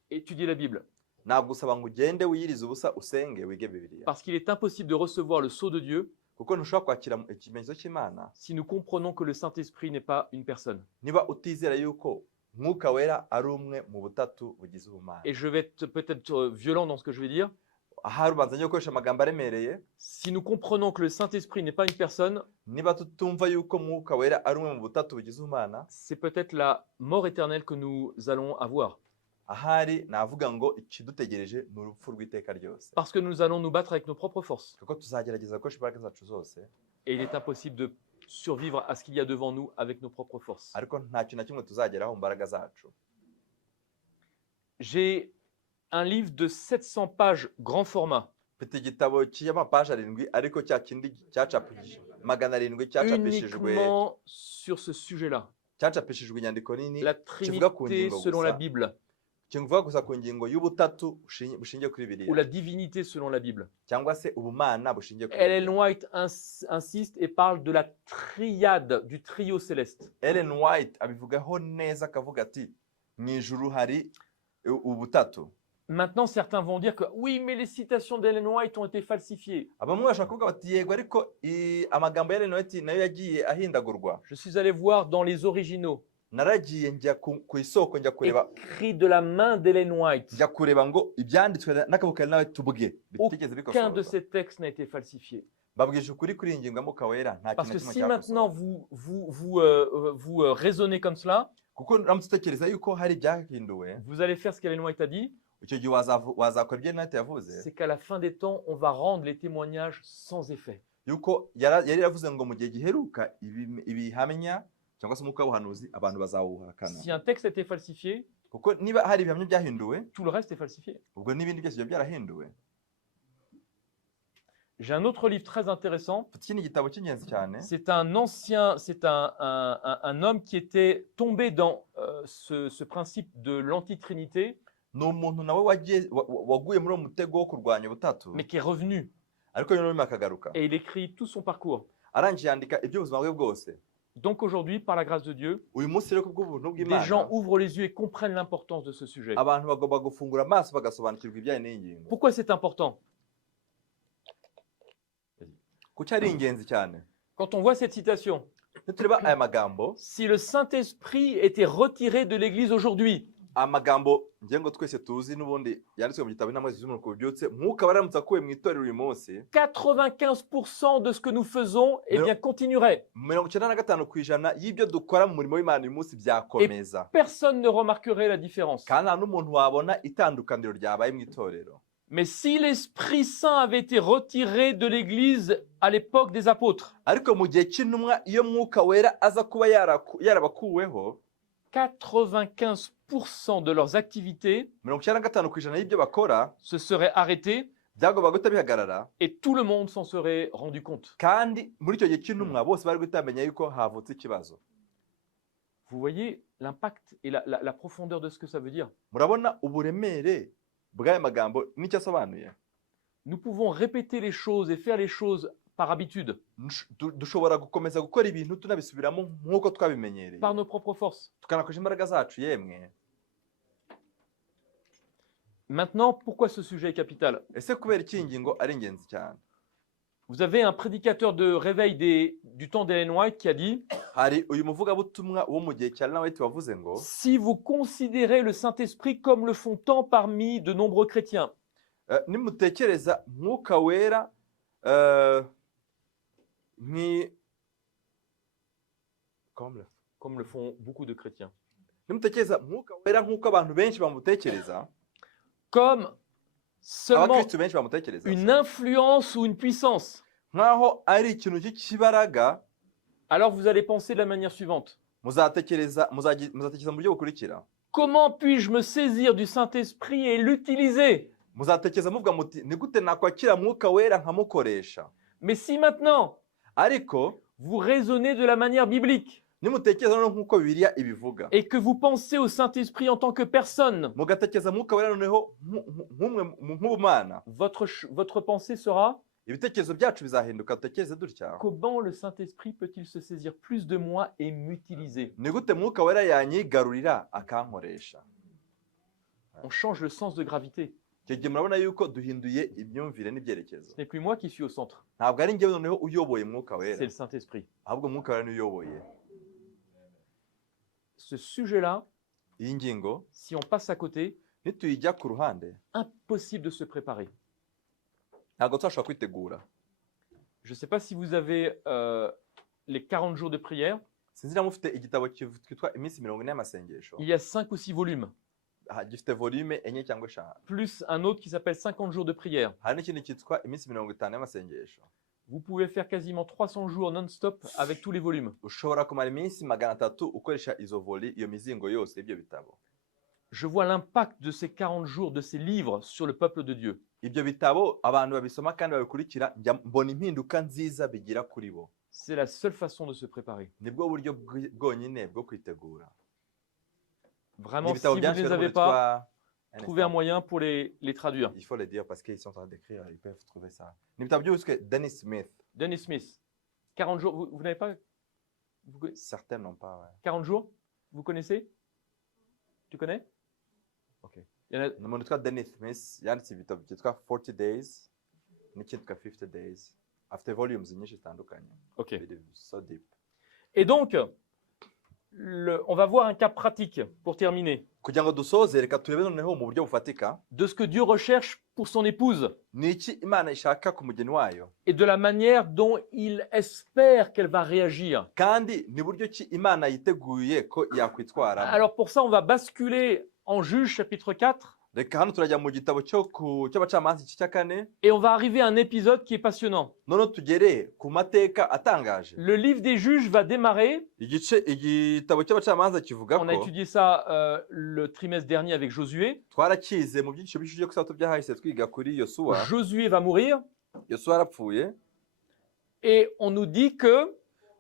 étudier la Bible, nagusaba ngo ugende wiyirize ubusa usenge wige Bibiliya, parce qu'il est impossible de recevoir le sceau de Dieu kuko ntushobora kwakira ikimenyetso cy'Imana si nous comprenons que le Saint-Esprit n'est pas une personne. niba utizera yuko Mwuka Wera ari umwe mu butatu bugize ubumana. Et je vais être peut-être violent dans ce que je vais dire. Ahari ubanza njye gukoresha amagambo aremereye, Si nous comprenons que le Saint-Esprit n'est pas une personne, niba tutumva yuko Mwuka Wera ari umwe mu butatu bugize ubumana, c'est peut-être la mort éternelle que nous allons avoir. ahari navuga ngo ikidutegereje ni urupfu rw'iteka ryose, Parce que nous allons nous battre avec nos propres forces. kuko tuzagerageza gukoresha imbaraga zacu zose, Et il est impossible de survivre à ce qu'il y a devant nous avec nos propres forces. ariko nta kintu na kimwe tuzageraho mu mbaraga zacu. J'ai un livre de 700 pages grand format, Mfite igitabo cy'amapaji 700 ariko cya kindi cyacapishijwe 700 cyacapishijwe uniquement sur ce sujet-là. cyacapishijwe inyandiko nini La kivuga ku Trinité ngingo selon la gusa, Bible, kivuga gusa ku ngingo y'ubutatu bushingiye kuri ou Bibiliya la divinité selon la Bible. cyangwa se ubumana bushingiye kuri Ellen Bibiliya. White insiste et parle de la triade, du trio céleste. Ellen White abivugaho neza akavuga ati mu ijuru hari ubutatu. Maintenant, certains vont dire que oui, mais les citations d'Ellen White ont été falsifiées. Bamwe bashaka kuvuga bati yego ariko amagambo ya Ellen White nayo yagiye ahindagurwa. Je suis allé voir dans les originaux, Naragiye njya ku isoko njya kureba écrit de la main d'Ellen White. njya kureba ngo ibyanditswe n'akaboko nawe tubwe bitigeze Aucun de bikosorwa. ces textes n'a été falsifié. Babwije ukuri kuri iyi ngingo ya Mwuka Wera nta Parce kintu que na si kimwe maintenant cyakosorwa. vous raisonnez comme cela, Kuko uramutse utekereza yuko hari ibyahinduwe, vous allez faire ce qu'Ellen White a dit, icyo gihe wazakora ibyo Ellen White yavuze, c'est qu'à la fin des temps, on va rendre les témoignages sans effet. yuko yari yaravuze ngo mu gihe giheruka ibihamya cyangwa se umwuka w'ubuhanuzi abantu bazawuhakana. Si un texte a été falsifié, Kuko niba hari ibihamya byahinduwe, tout le reste est falsifié. ubwo n'ibindi byose biba byarahinduwe. J'ai un autre livre très intéressant. Mfite ikindi gitabo cy'ingenzi cyane, C'est un ancien, c'est un homme qui était tombé dans ce principe de l'antitrinité, ni umuntu nawe waguye muri uwo mutego wo kurwanya ubutatu, mais qui est revenu. ariko nyuma akagaruka Et il écrit tout son parcours. arangije yandika iby'ubuzima bwe bwose. Donc aujourd'hui, par la grâce de Dieu, Uyu munsi rero kubw'ubuntu les bw'Imana, gens ouvrent les yeux et comprennent l'importance de ce sujet. abantu bagomba gufungura amaso bagasobanukirwa ibijyanye n'iyi ngingo. Pourquoi c'est important? Kuki ari ingenzi cyane? Quand on voit cette citation, Nitureba aya magambo, si le Saint-Esprit était retiré de l'Église aujourd'hui, amagambo ngiye ngo twese tuzi n'ubundi yanditswe mu gitabo inama z'umuntu ku byutse, Mwuka waramutse akuwe mu itorero uyu munsi, 95% de ce que nous faisons eh bien, continuerait. 95% y'ibyo dukora mu murimo w'Imana uyu munsi byakomeza, Personne ne remarquerait la différence. kandi nta n'umuntu wabona itandukaniro ryabaye mu itorero. Mais si l'Esprit Saint avait été retiré de l'Église à l'époque des apôtres, Ariko mu gihe cy'intumwa iyo Mwuka Wera aza kuba yarabakuweho, 95% de leurs activités 95% y'ibyo bakora se seraient arrêtées byagomba guhita bihagarara, et tout le monde s'en serait rendu compte. kandi muri icyo gihe cy'intumwa bose bari guhita bamenya yuko havutse ikibazo. Vous voyez l'impact et la profondeur de ce que ça veut dire. Murabona uburemere bw'aya magambo n'icyo asobanuye. Nous pouvons répéter les choses et faire les choses par habitude, Dushobora gukomeza gukora ibintu tunabisubiramo nk'uko twabimenyereye, par nos propres forces. tukanakoresha imbaraga zacu yemwe. Maintenant, pourquoi ce sujet est capital? Ese kubera iki iyi ngingo ari ingenzi cyane? Vous avez un prédicateur de réveil du temps d'Ellen White qui a dit Hari uyu muvugabutumwa wo mu gihe cya Ellen White wavuze ngo, si vous considérez le Saint-Esprit comme le font tant parmi de nombreux chrétiens, nimutekereza Mwuka Wera comme le font beaucoup de chrétiens, nimutekereza Mwuka Wera nk'uko abantu benshi bamutekereza, comme seulement abakristo benshi bamutekereza une influence ou une puissance, nk'aho ari ikintu cy'ikibaraga, alors vous allez penser de la manière suivante. muzatekereza mu buryo bukurikira. Comment puis-je me saisir du Saint-Esprit et l'utiliser? Muzatekereza muvuga muti ni gute nakwakira mwuka wera nkamukoresha. Mais si maintenant, Ariko vous raisonnez de la manière biblique nimutekereza noneho nk'uko Bibiliya ibivuga, et que vous pensez au Saint-Esprit en tant que personne, mugatekereza mwuka wera noneho nk'ubumana, votre pensée sera: ibitekerezo byacu bizahinduka, dutekereze dutya: comment le Saint-Esprit peut-il se saisir plus de moi et m'utiliser? ni gute mwuka wera yanyigarurira akankoresha. On change le sens de gravité. Icyo gihe murabona yuko duhinduye imyumvire n'ibyerekezo. Ce n'est plus moi qui suis au centre, Ntabwo ari njyewe noneho uyoboye mwuka c'est wera, le Saint-Esprit. ahubwo mwuka wera niwe uyoboye. Ce sujet-là, Iyi ngingo si on passe à côté, nituyijya ku ruhande, impossible de se préparer. ntabwo tuzashobora kwitegura. Je ne sais pas si vous avez les 40 jours de prière. Sinzi niba mufite igitabo cyitwa iminsi 40 y'amasengesho. Il y a 5 ou 6 volumes, Gifite volume 4 cyangwa 5. plus un autre qui s'appelle 50 jours de prière. Hari n'ikindi cyitwa iminsi 50 y'amasengesho. Vous pouvez faire quasiment 300 jours non-stop avec tous les volumes. Ushobora kumara iminsi 300 ukoresha iyo mizingo yose y'ibyo bitabo. Je vois l'impact de ces 40 jours, de ces livres sur le peuple de Dieu. Ibyo bitabo abantu babisoma kandi babikurikira, mbona impinduka nziza bigira kuri bo. C'est la seule façon de se préparer. Nibwo buryo bwonyine bwo kwitegura. Vraiment, si Ibitabo vous ne byanditswe les avez n'uwitwa- pas, Un trouvez un instant. moyen pour les traduire. Il faut le dire parce qu'ils sont en train d'écrire, ils peuvent trouver ça. Ni ibitabo by'uwitwa Dennis Smith. Dennis Smith, 40 jours, vous n'avez pas Certains n'ont pas. Ouais. 40 jours? Vous connaissez? Tu connais? Ok. Il y en a- Umuntu witwa Dennis Smith yanditse ibitabo byitwa 40 days n'icyitwa 50 days. Afite volumes nyinshi zitandukanye. Ok. Biri so deep. Et donc, on va voir un cas pratique pour terminer Kugira ngo dusoze, reka turebe noneho mu buryo bufatika de ce que Dieu recherche pour son épouse ni iki Imana ishaka ku mugeni wayo, et de la manière dont il espère qu'elle va réagir. kandi ni buryo ki Imana yiteguye ko yakwitwaramo. Alors pour ça, on va basculer en Juge chapitre 4 Reka hano turajya mu gitabo cy'abacamanza igice cya 4, et on va arriver à un épisode qui est passionnant. noneho tugere ku mateka atangaje. Le livre des Juges va démarrer. Igitabo cy'abacamanza kivuga On a ko étudié ça le trimestre dernier avec Josué. twarakize mu byiciro by'ishuri byo kusabato byahise twiga kuri Yosuwa. Josué va mourir Yosuwa arapfuye, et on nous dit que,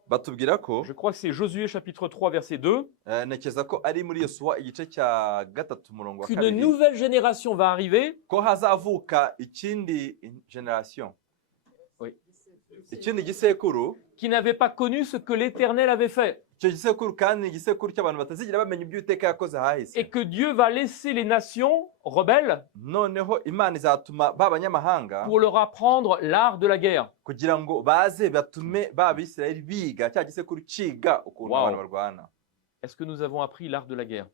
batubwira ko je crois que c'est Josué chapitre 3 verset 2, ntekereza ko ari muri Yosuwa igice cya 3 umurongo wa qu'une 2, nouvelle génération va arriver. ko hazavuka ikindi generation, ikindi gisekuru. Qui n'avait pas connu ce que l'Éternel avait fait. Icyo gisekuru kandi ni igisekuru cy'abantu batazigera bamenya ibyo Uwiteka yakoze hahise. Et que Dieu va laisser les nations rebelles Noneho Imana izatuma b'abanyamahanga pour leur apprendre l'art de la guerre. kugira ngo baze batume b'Abisirayeli biga cya gisekuru ciga ukuntu Wow. abantu barwana. Est-ce que nous avons appris l'art de la guerre?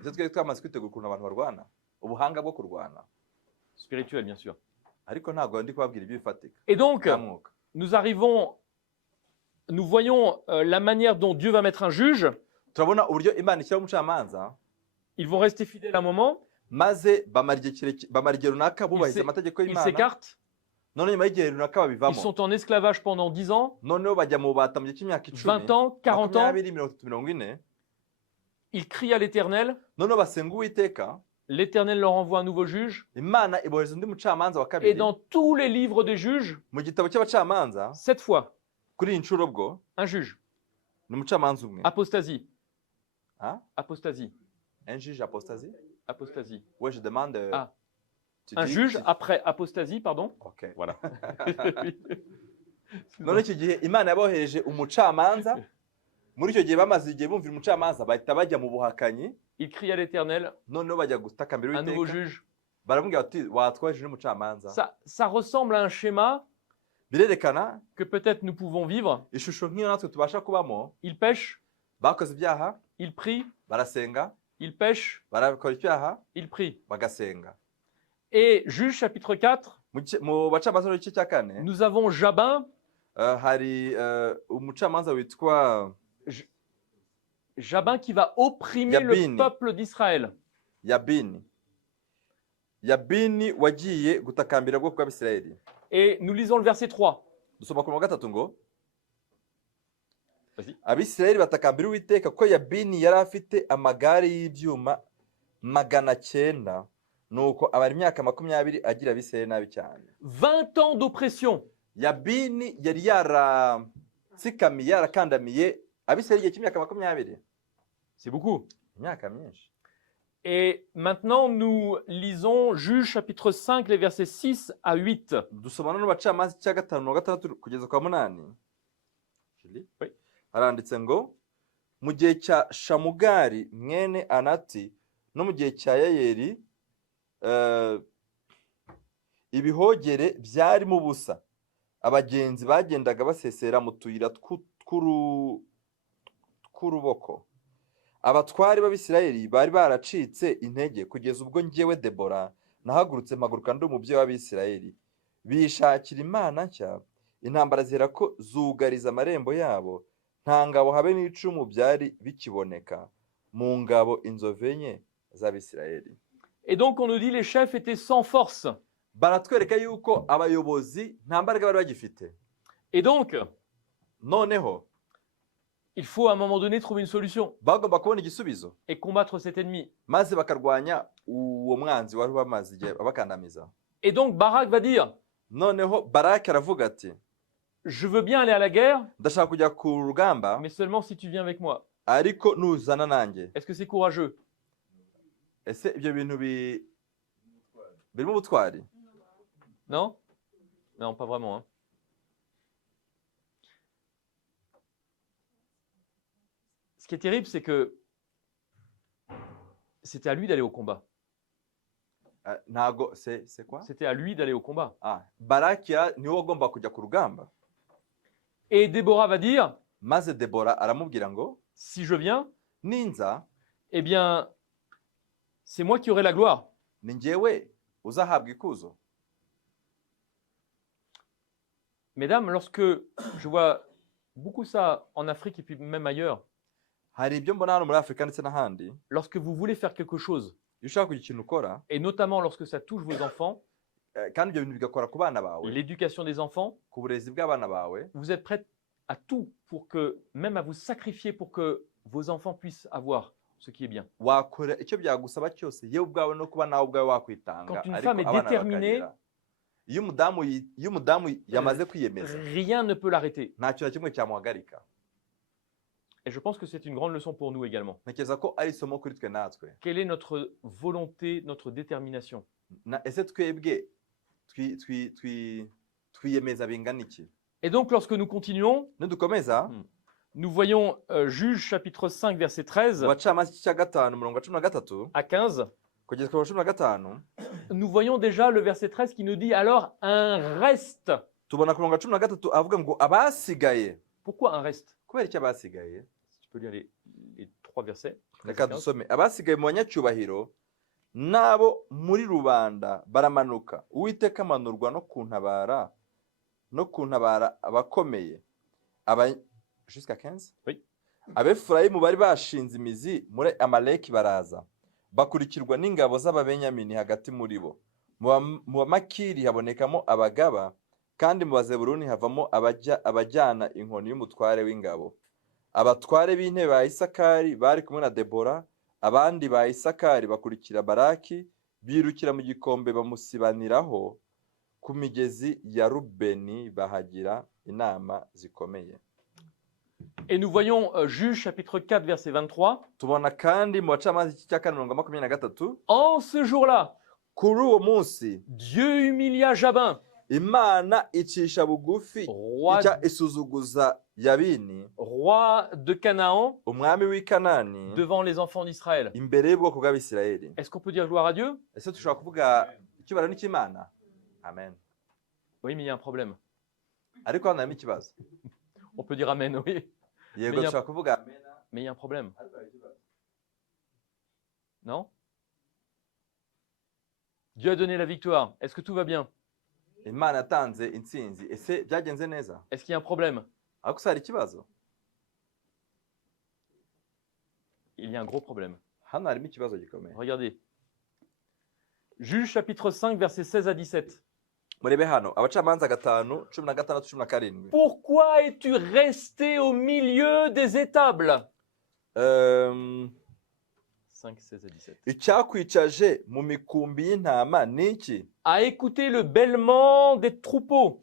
Ese twari twamaze kwitegura ukuntu abantu barwana, ubuhanga bwo kurwana, Spirituel, bien sûr. ariko ntabwo ndi kubabwira ibyo bifatika Et donc, bwa mwuka. nous voyons la manière dont Dieu va mettre un juge. Turabona uburyo Imana ishyiraho umucamanza, Ils vont rester fidèles un moment. maze bamara igihe runaka bubahiriza amategeko Ils y'Imana, s'écartent. none nyuma y'igihe runaka Ils babivamo, sont en esclavage pendant 10 ans, noneho bajya mu bubata mu gihe cy'imyaka 20 10, ans, 40 ans. 20, 30, 40. Ils crient à l'Éternel. Noneho basenga Uwiteka, L'Éternel leur envoie un nouveau juge. Imana ibohereza undi mucamanza wa Et kabiri. dans tous les livres des juges, Mu gitabo cy'abacamanza 7 fois, kuri iyi nshuro bwo un juge. ni umucamanza umwe. Apostasie. Hein? Apostasie. Un juge apostasie? Apostasie. Ouais, je demande. Ah. Tu Un dis- juge après apostasie, pardon. Ok. Voilà. None icyo gihe Imana yabohereje umucamanza, muri icyo gihe bamaze igihe bumvira umucamanza bahita bajya mu buhakanyi, Il crie à l'Éternel, noneho bajya gutaka mbere un nouveau y'Uwiteka, juge. baramubwira bati watwohereje n'umucamanza. Ça ressemble à un schéma Birerekana que peut-être nous pouvons vivre. ishusho nk'iyo natwe tubasha kubamo. Ils pêchent, Bakoze ibyaha, ils prient, barasenga, ils pêchent, barakora icyaha, ils prient. bagasenga. Et Juge chapitre 4, Mu bacamanza b'igice cya 4 nous avons Jabin. hari umucamanza witwa Jabin qui va opprimer le Yabini. peuple d'Israël. Yabini. yabini wagiye gutakambira ubwoko bw'abisirayeli. Et nous lisons le verset 3. Dusoma ku murongo wa gatatu ngo Vas-y. abisirayeli batakambira uwiteka ko yabini yari afite amagare y'ibyuma 900, nuko abara imyaka 20 agira abisirayeli nabi cyane. 20 ans d'oppression. Yabini yari yaratsikamiye yarakandamiye abisirayeli igihe cy'imyaka 20. C'est beaucoup. Imyaka myinshi. Et maintenant, nous lisons Juges chapitre 5, les versets 6 à 8. Dusoma no bacamanza cya 5 no 6 kugeza kwa 8. Oui. Haranditse ngo mu gihe cya Shamugari mwene Anati no mu gihe cya Yayeli ibihogere byari mu busa, abagenzi bagendaga basesera mu tuyira tw'uruboko. Abatwari b'Abisirayeli bari baracitse intege kugeza ubwo njyewe Debora nahagurutse mpaguruka ndi umubyeyi w'Abisirayeli, bishakira imana nshya, intambara zihera ko zugariza amarembo yabo, nta ngabo habe n'icumu byari bikiboneka mu ngabo inzovu enye z'Abisirayeli. Et donc, on nous dit les chefs étaient sans force. Baratwereka yuko abayobozi nta mbaraga bari bagifite. Et donc, Noneho il faut à un moment donné trouver une solution bagomba kubona igisubizo et combattre cet ennemi. maze bakarwanya uwo mwanzi wari bamaze igihe abakandamiza. Et donc, Barak va dire, Noneho Baraki aravuga ati je veux bien aller à la guerre, ndashaka kujya ku rugamba mais seulement si tu viens avec moi. ariko nuzana nanjye. Est-ce que c'est courageux? Ese ibyo bintu birimo ubutwari? Non? Non, pas vraiment. Hein. Ce qui est terrible, c'est que c'était à lui d'aller au combat. Ntago c'est quoi? C'était à lui d'aller au combat. Baraki niwe wagomba kujya ku rugamba. Et Déborah va dire, Maze Debora aramubwira ngo si je viens, ninza eh bien, c'est moi qui aurai la gloire. ni njyewe uzahabwa ikuzo. Mesdames, lorsque je vois beaucoup ça en Afrique et puis même ailleurs, Hari ibyo mbona hano muri Afurika ndetse n'ahandi, lorsque vous voulez faire quelque chose, iyo ushaka kugira ikintu ukora, et notamment lorsque ça touche vos enfants, kandi ibyo bintu bigakora ku bana bawe, l'éducation des enfants, ku burezi bw'abana bawe, vous êtes prêts à tout pour que, même à vous sacrifier pour que vos enfants puissent avoir ce qui est bien. wakora icyo byagusaba cyose yewe ubwawe no kuba nawe ubwawe wakwitanga. Quand une ariko femme est abana déterminée, bakagira. Iyo umudamu yamaze kwiyemeza, rien ne peut l'arrêter. nta kintu na kimwe cyamuhagarika. Et je pense que c'est une grande leçon pour nous également. Ntekereza ko ari isomo kuri twe natwe. Quelle est notre volonté, notre détermination? Ese twebwe twiyemeza bingana iki? Et donc, lorsque nous continuons, Nidukomeza nous voyons Juges chapitre 5, verset 13 mu bacamanza cya 5 umurongo wa 13 à 15. kugeza ku wa 15, Nous voyons déjà le verset 13 qui nous dit alors un reste. tubona ku murongo wa 13 avuga ngo abasigaye. Pourquoi un reste? Kubera iki abasigaye? Tu peux lire les 3 versets. 13 et Reka 15. dusome. Abasigaye mu banyacyubahiro nabo muri rubanda baramanuka, Uwiteka amanurwa no kuntabara abakomeye. Jusqu'à 15? Oui. Abefurayimu bari bashinze imizi muri Amaleki baraza, bakurikirwa n'ingabo z'Ababenyamini hagati muri bo. Mu Bamakiri habonekamo abagaba, kandi mu Bazebuluni havamo abajyana inkoni y'umutware w'ingabo. Abatware b'intebe ba Isakari bari kumwe na Debora, abandi ba Isakari bakurikira Baraki, birukira mu gikombe bamusibaniraho ku migezi ya Rubeni, bahagira inama zikomeye. Et nous voyons Juges chapitre 4, verset 23. Tubona kandi mu bacamanza cya 4:23, En ce jour-là, kuri uwo munsi Dieu humilia Jabin, Imana icisha bugufi roi, isuzuguza Yabini, roi de Canaan, umwami w'i Kanani, devant les enfants d'Israël. imbere y'ubwoko bw'Abisirayeli. Est-ce qu'on peut dire gloire à Dieu? Ese dushobora kuvuga icyubahiro n'Imana? Amen. Oui, mais il y a un problème. Ariko hano harimo ikibazo. On peut dire Amen, oui. Yego Mais dushobora kuvuga amen. Mais il y a un problème. Non? Dieu a donné la victoire. Est-ce que tout va bien? Imana yatanze intsinzi. Ese byagenze neza? Est-ce qu'il y a un problème? Ariko se hari ikibazo? Il y a un gros problème. Hano harimo ikibazo gikomeye. Regardez. Juge chapitre 5, versets 16 à 17. murebe hano abacamanza 5, 16, 17. Pourquoi es-tu resté au milieu des étables? 5, 16 à 17. Icyakwicaje mu mikumbi y'intama ni iki? À écouter le bêlement des troupeaux,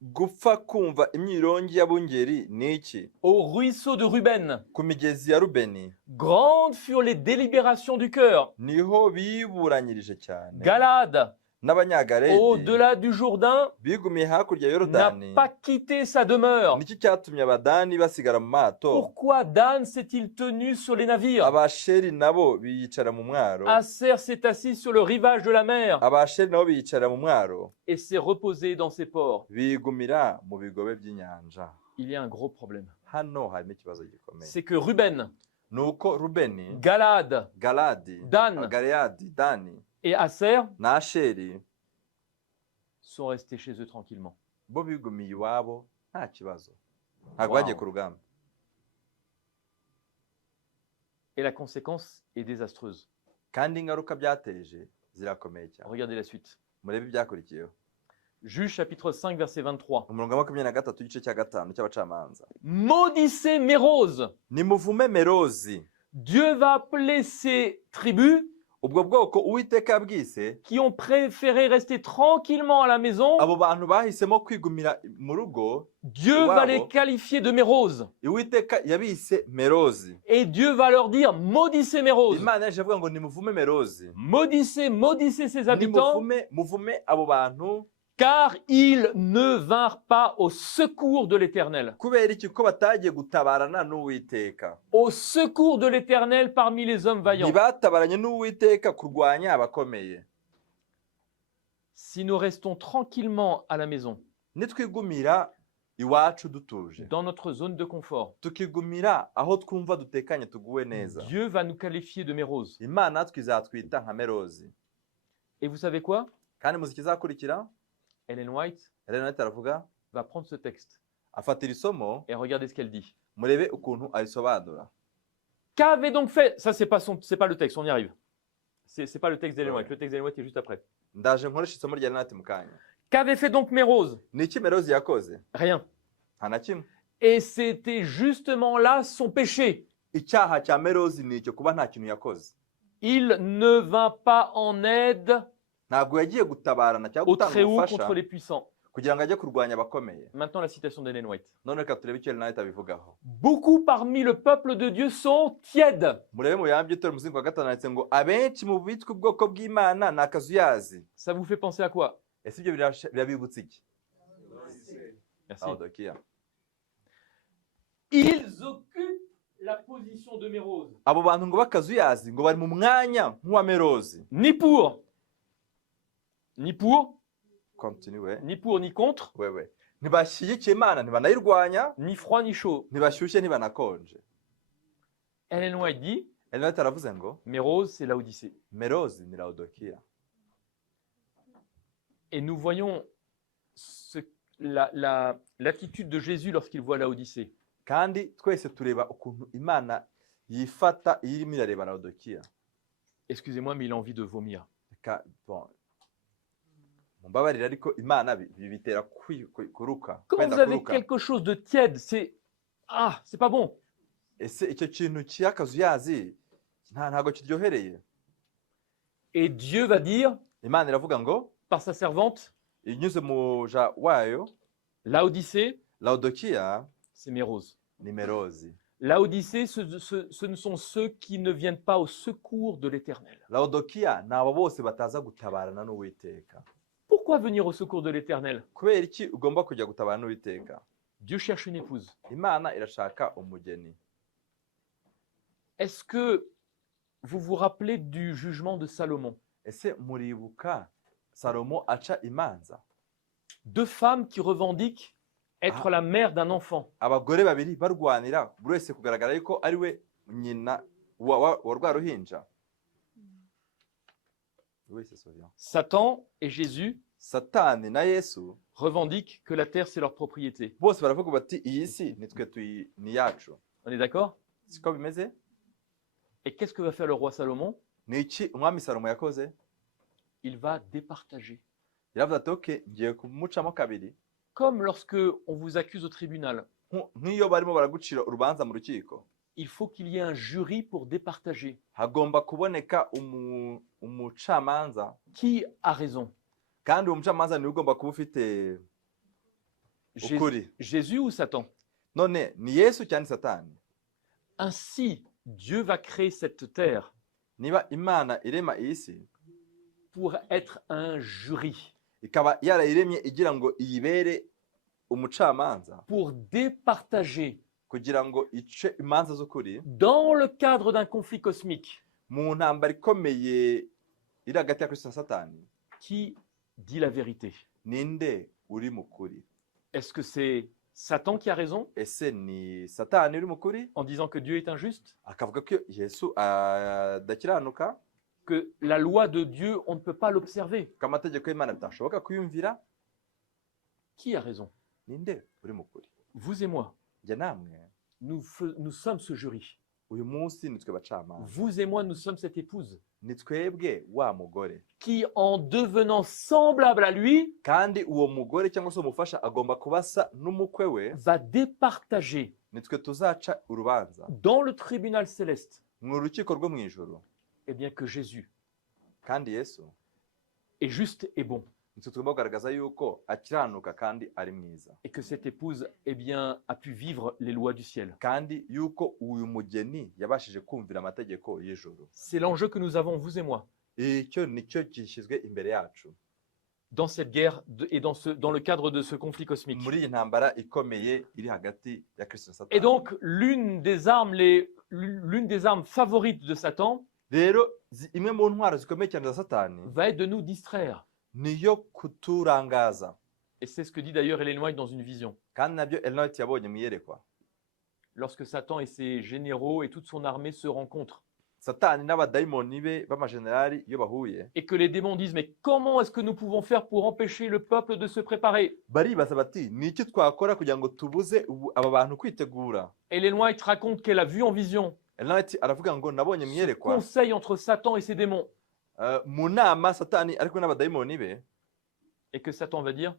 Gupfa kumva imyirongi y'abungeri ni iki? au ruisseau de Ruben. Ku migezi ya Rubeni Grandes furent les délibérations du cœur. niho biburanyirije cyane. Galade, N'abanyagaredi au-delà du Jourdain, bigumiye hakurya ya n'a Yorodani. pas quitté sa demeure. Niki cyatumye Abadani basigara mu mato? Pourquoi Dan s'est-il tenu sur les navires? Abasheri nabo biyicara mu mwaro. Aser s'est assis sur le rivage de la mer Abasheri nabo biyicara mu mwaro. et s'est reposé dans ses ports. Bigumira mu bigobe by'inyanja. Il y a un gros problème. Hano harimo ikibazo gikomeye. C'est que Ruben, Nuko Rubeni, Galade Galadi, Dan. Galeyadi, Dani et Aser na Asheri sont restés chez eux tranquillement. bo bigumiye iwabo nta kibazo. Ntabwo Wow. bagiye ku rugamba. Et la conséquence est désastreuse. Kandi ingaruka byateje zirakomeye cyane. Regardez la suite. Murebe ibyakurikiyeho. Juge chapitre 5, verset 23. Umurongo wa 23 igice cya 5 cy'abacamanza. Maudissez Mérose. Nimuvume Merozi. Dieu va appeler ces tribus Ubwo bwoko Uwiteka yabwise qui ont préféré rester tranquillement à la maison. abo bantu bahisemo kwigumira mu rugo. Dieu va Wow. les qualifier de Mérose. Uwiteka yabise Merozi. Et Dieu va leur dire, maudissez Mérose. Imana yaje avuga ngo nimuvume Merozi. Maudissez ses habitants, Muvume abo bantu car ils ne vinrent pas au secours de l'Éternel. kubera iki ko batagiye gutabarana n'Uwiteka. Au secours de l'Éternel parmi les hommes vaillants. Ntibatabaranye n'Uwiteka kurwanya abakomeye. Si nous restons tranquillement à la maison, Nitwigumira iwacu dutuje, dans notre zone de confort, tukigumira aho twumva dutekanye tuguwe neza, Dieu va nous qualifier de Mérose. Imana twizatwita nka Merozi. Et vous savez quoi? Kandi muzi ikizakurikira? Ellen White Ellen White aravuga, va prendre ce texte afatira isomo, et regardez ce qu'elle dit. murebe ukuntu arisobanura. Qu'avait donc fait? Ça, c'est pas le texte, on y arrive. C'est pas le texte d'Ellen Ouais. White. Le texte d'Ellen White est juste après. Ndaje nkoresha isomo rya Ellen White mu kanya. Qu'avait fait donc Mérose? Ni iki Merozi yakoze? Rien. Nta na kimwe. Et c'était justement là son péché. Icyaha cya Merozi ni icyo kuba nta kintu yakoze. Il ne vint pas en aide Ntabwo yagiye gutabarana cyangwa au gutanga Très-Haut ubufasha contre les puissants. kugira ngo ajye kurwanya abakomeye. Maintenant, la citation d'Ellen White. None reka turebe icyo Ellen White abivugaho. Beaucoup parmi le peuple de Dieu sont tièdes. Murebe mu yambye itora umuzingo wa 5 handitse ngo abenshi mu bitwa ubwoko bw'Imana ni akazuyazi. Ça vous fait penser à quoi? Ese ibyo birabibutsa iki? Merci. Laodikiya. Ils occupent la position de Mérose. Abo bantu ngo bakazuyazi ngo bari mu mwanya nk'uwa Merozi. Ni pour, Continue. ni pour, ni contre, Wewe. Ntibashyigikiye Imana, ntibanayirwanya, ni froid, ni chaud. ntibashyushye, ntibanakonje. Ellen White dit, Ellen White aravuze ngo Mérose, c'est Laodicée. Merozi ni Laodikiya. Et nous voyons l'attitude de Jésus lorsqu'il voit Laodicée. Kandi twese tureba ukuntu Imana yifata iyo irimo irareba Laodikiya. Excusez-moi, mais il a envie de vomir. Mumbabarira ariko Imana bitera kuruka. Quand vous avez quelque chose de tiède, c'est pas bon. Ese icyo kintu cy'akazuyazi ntago kiryohereye. Et Dieu va dire, Imana iravuga ngo par sa servante, inyuze mu ja wayo, Laodicée, Laodikiya c'est Mérose. ni Merozi. Laodicée, ce ne sont ceux qui ne viennent pas au secours de l'Éternel. Laodikiya ni abo bose bataza gutabarana n'Uwiteka. Pourquoi venir au secours de l'Éternel? Kubera iki ugomba kujya gutabarana n'Uwiteka? Dieu cherche une épouse. Imana irashaka umugeni. Est-ce que vous vous rappelez du jugement de Salomon? Ese muribuka Salomo aca imanza? Deux femmes qui revendiquent être la mère d'un enfant. Abagore babiri barwanira buri wese kugaragara yuko ari we nyina wa rwa ruhinja. Oui, c'est ça. Satan et Jésus Satani na Yesu revendiquent que la terre c'est leur propriété. bose baravuga bati iyi si ni yacu. On est d'accord? Siko bimeze? Et qu'est-ce que va faire le roi Salomon? Ni iki umwami Salomo yakoze? il va départager. yaravuze ati okay ngiye kumucamo kabiri Comme lorsque on vous accuse au tribunal, nk'iyo barimo baragucira urubanza mu rukiko il faut qu'il y ait un jury pour départager. hagomba kuboneka umucamanza Qui a raison? kandi uwo mucamanza niwe ugomba kuba ufite ukuri. Jésus ou Satan? None ni Yesu cyangwa ni Satani? Ainsi, Dieu va créer cette terre Niba Imana irema iyi si pour être un jury, ikaba yarayiremye igira ngo iyibere umucamanza pour départager kugira ngo ice imanza z'ukuri dans le cadre d'un conflit cosmique. mu ntambara ikomeye iri hagati ya Kristo na Satani. Qui dit la vérité? Ninde uri mu kuri? Est-ce que c'est Satan qui a raison Ese ni Satani uri mu kuri en disant que Dieu est injuste? akavuga ko Yesu adakiranuka, Que la loi de Dieu, on ne peut pas l'observer? ko amategeko y'Imana bitashoboka kuyumvira? Qui a raison? Ninde uri mu kuri? Vous et moi, Njye namwe nous sommes ce jury. uyu munsi nitwe bacamanza, Vous et moi, nous sommes cette épouse ni twebwe wa mugore, qui, en devenant semblable à lui, kandi uwo mugore cyangwa se umufasha agomba kuba asa n'umukwe we. va départager Nitwe tuzaca urubanza dans le tribunal céleste, mu rukiko rwo mu ijuru, eh bien que Jésus kandi Yesu est juste et bon, nitwe tugomba kugaragaza yuko akiranuka kandi ari mwiza, et que cette épouse, eh bien, a pu vivre les lois du ciel. kandi yuko uyu mugeni yabashije kumvira amategeko y'ijuru. C'est l'enjeu que nous avons, vous et moi, Icyo nicyo gishyizwe imbere yacu dans cette guerre et dans le cadre de ce conflit cosmique. muri iyi ntambara ikomeye iri hagati ya Kristo na Et Satani. donc, l'une des armes favorites de Satan Rero imwe mu ntwaro zikomeye cyane za Satani va être de nous distraire. niyo kuturangaza, Et c'est ce que dit d'ailleurs Ellen White dans une vision. kandi nabyo Ellen White yabonye mu iyerekwa. Lorsque Satan et ses généraux et toute son armée se rencontrent, Satani n'abadayimoni be b'amajenerali iyo bahuye et que les démons disent, mais comment est-ce que nous pouvons faire pour empêcher le peuple de se préparer? baribaza bati ni iki twakora kugira ngo tubuze aba bantu kwitegura? Ellen White raconte qu'elle a vu en vision Ellen White aravuga ngo nabonye mu ce iyerekwa conseil entre Satan et ses démons, mu nama Satani ari kumwe n'abadayimoni be, et que Satan va dire,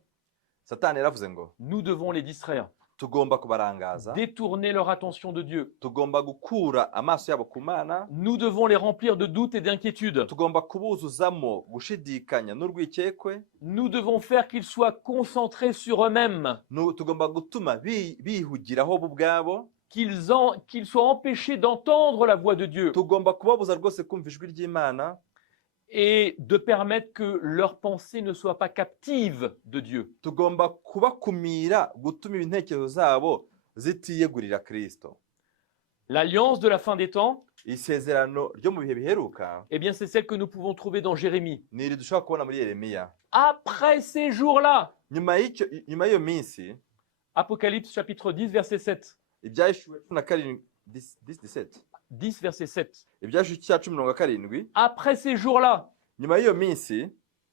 Satani yaravuze ngo nous devons les distraire, tugomba kubarangaza, détourner leur attention de Dieu. tugomba gukura amaso yabo ku Mana, Nous devons les remplir de doutes et d'inquiétudes. tugomba kubuzuzamo gushidikanya n'urwikekwe, Nous devons faire qu'ils soient concentrés sur eux-mêmes, tugomba gutuma bihugiraho bo ubwabo, qu'ils soient empêchés d'entendre la voix de Dieu tugomba kubabuza rwose kumva ijwi ry'Imana, et de permettre que leurs pensées ne soient pas captives de Dieu. tugomba kubakumira gutuma intekerezo zabo zitiyegurira Kristo. L'alliance de la fin des temps, Isezerano ryo mu bihe biheruka eh bien, c'est celle que nous pouvons trouver dans Jérémie. ni iri dushobora kubona muri Yeremiya. Après ces jours-là, Nyuma y'iyo minsi, Apocalypse chapitre 10, verset 7. ibyahishuwe 17, 10, verset 7. ibyahishuwe cya 17. Après ces jours-là, Nyuma y'iyo minsi,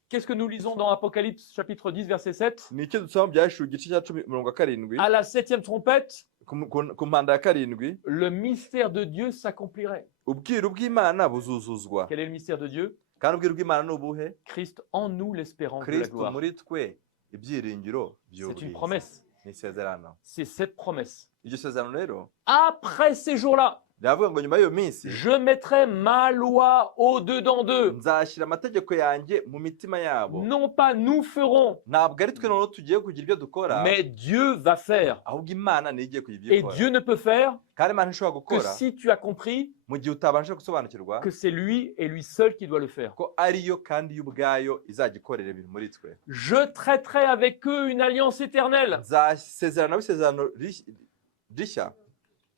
qu'est-ce que nous lisons dans Apocalypse chapitre 10, verset 7? ni icyo dusoma mu byahishuwe igice cya 17, À la septième trompette, ku mpanda ya 7, le mystère de Dieu s'accomplirait. ubwiru bw'Imana buzuzuzwa. Quel est le mystère de Dieu? Kandi ubwiru bw'Imana ni ubuhe? Christ en nous, l'espérance de la Kristo gloire. muri twe, ibyiringiro C'est une by'ubwiza. promesse. Ni isezerano. C'est cette promesse. Iryo sezerano rero Après ces jours-là, riravuga ngo nyuma y'iyo minsi je mettrai ma loi au-dedans d'eux. nzashyira amategeko yanjye mu mitima yabo. Non pas nous ferons, Ntabwo ari twe noneho tugiye kugira ibyo dukora, mais Dieu va faire. ahubwo Imana niyo igiye kugira ibyo Et ikora. Dieu ne peut faire Kandi Imana ntishobora que gukora si tu as compris mu gihe utabasha gusobanukirwa que c'est lui et lui seul qui doit le faire. ko ariyo kandi yo ubwayo izajya ikorera ibintu muri twe. Je traiterai avec eux une alliance éternelle. Nzasezerana nabo isezerano rishya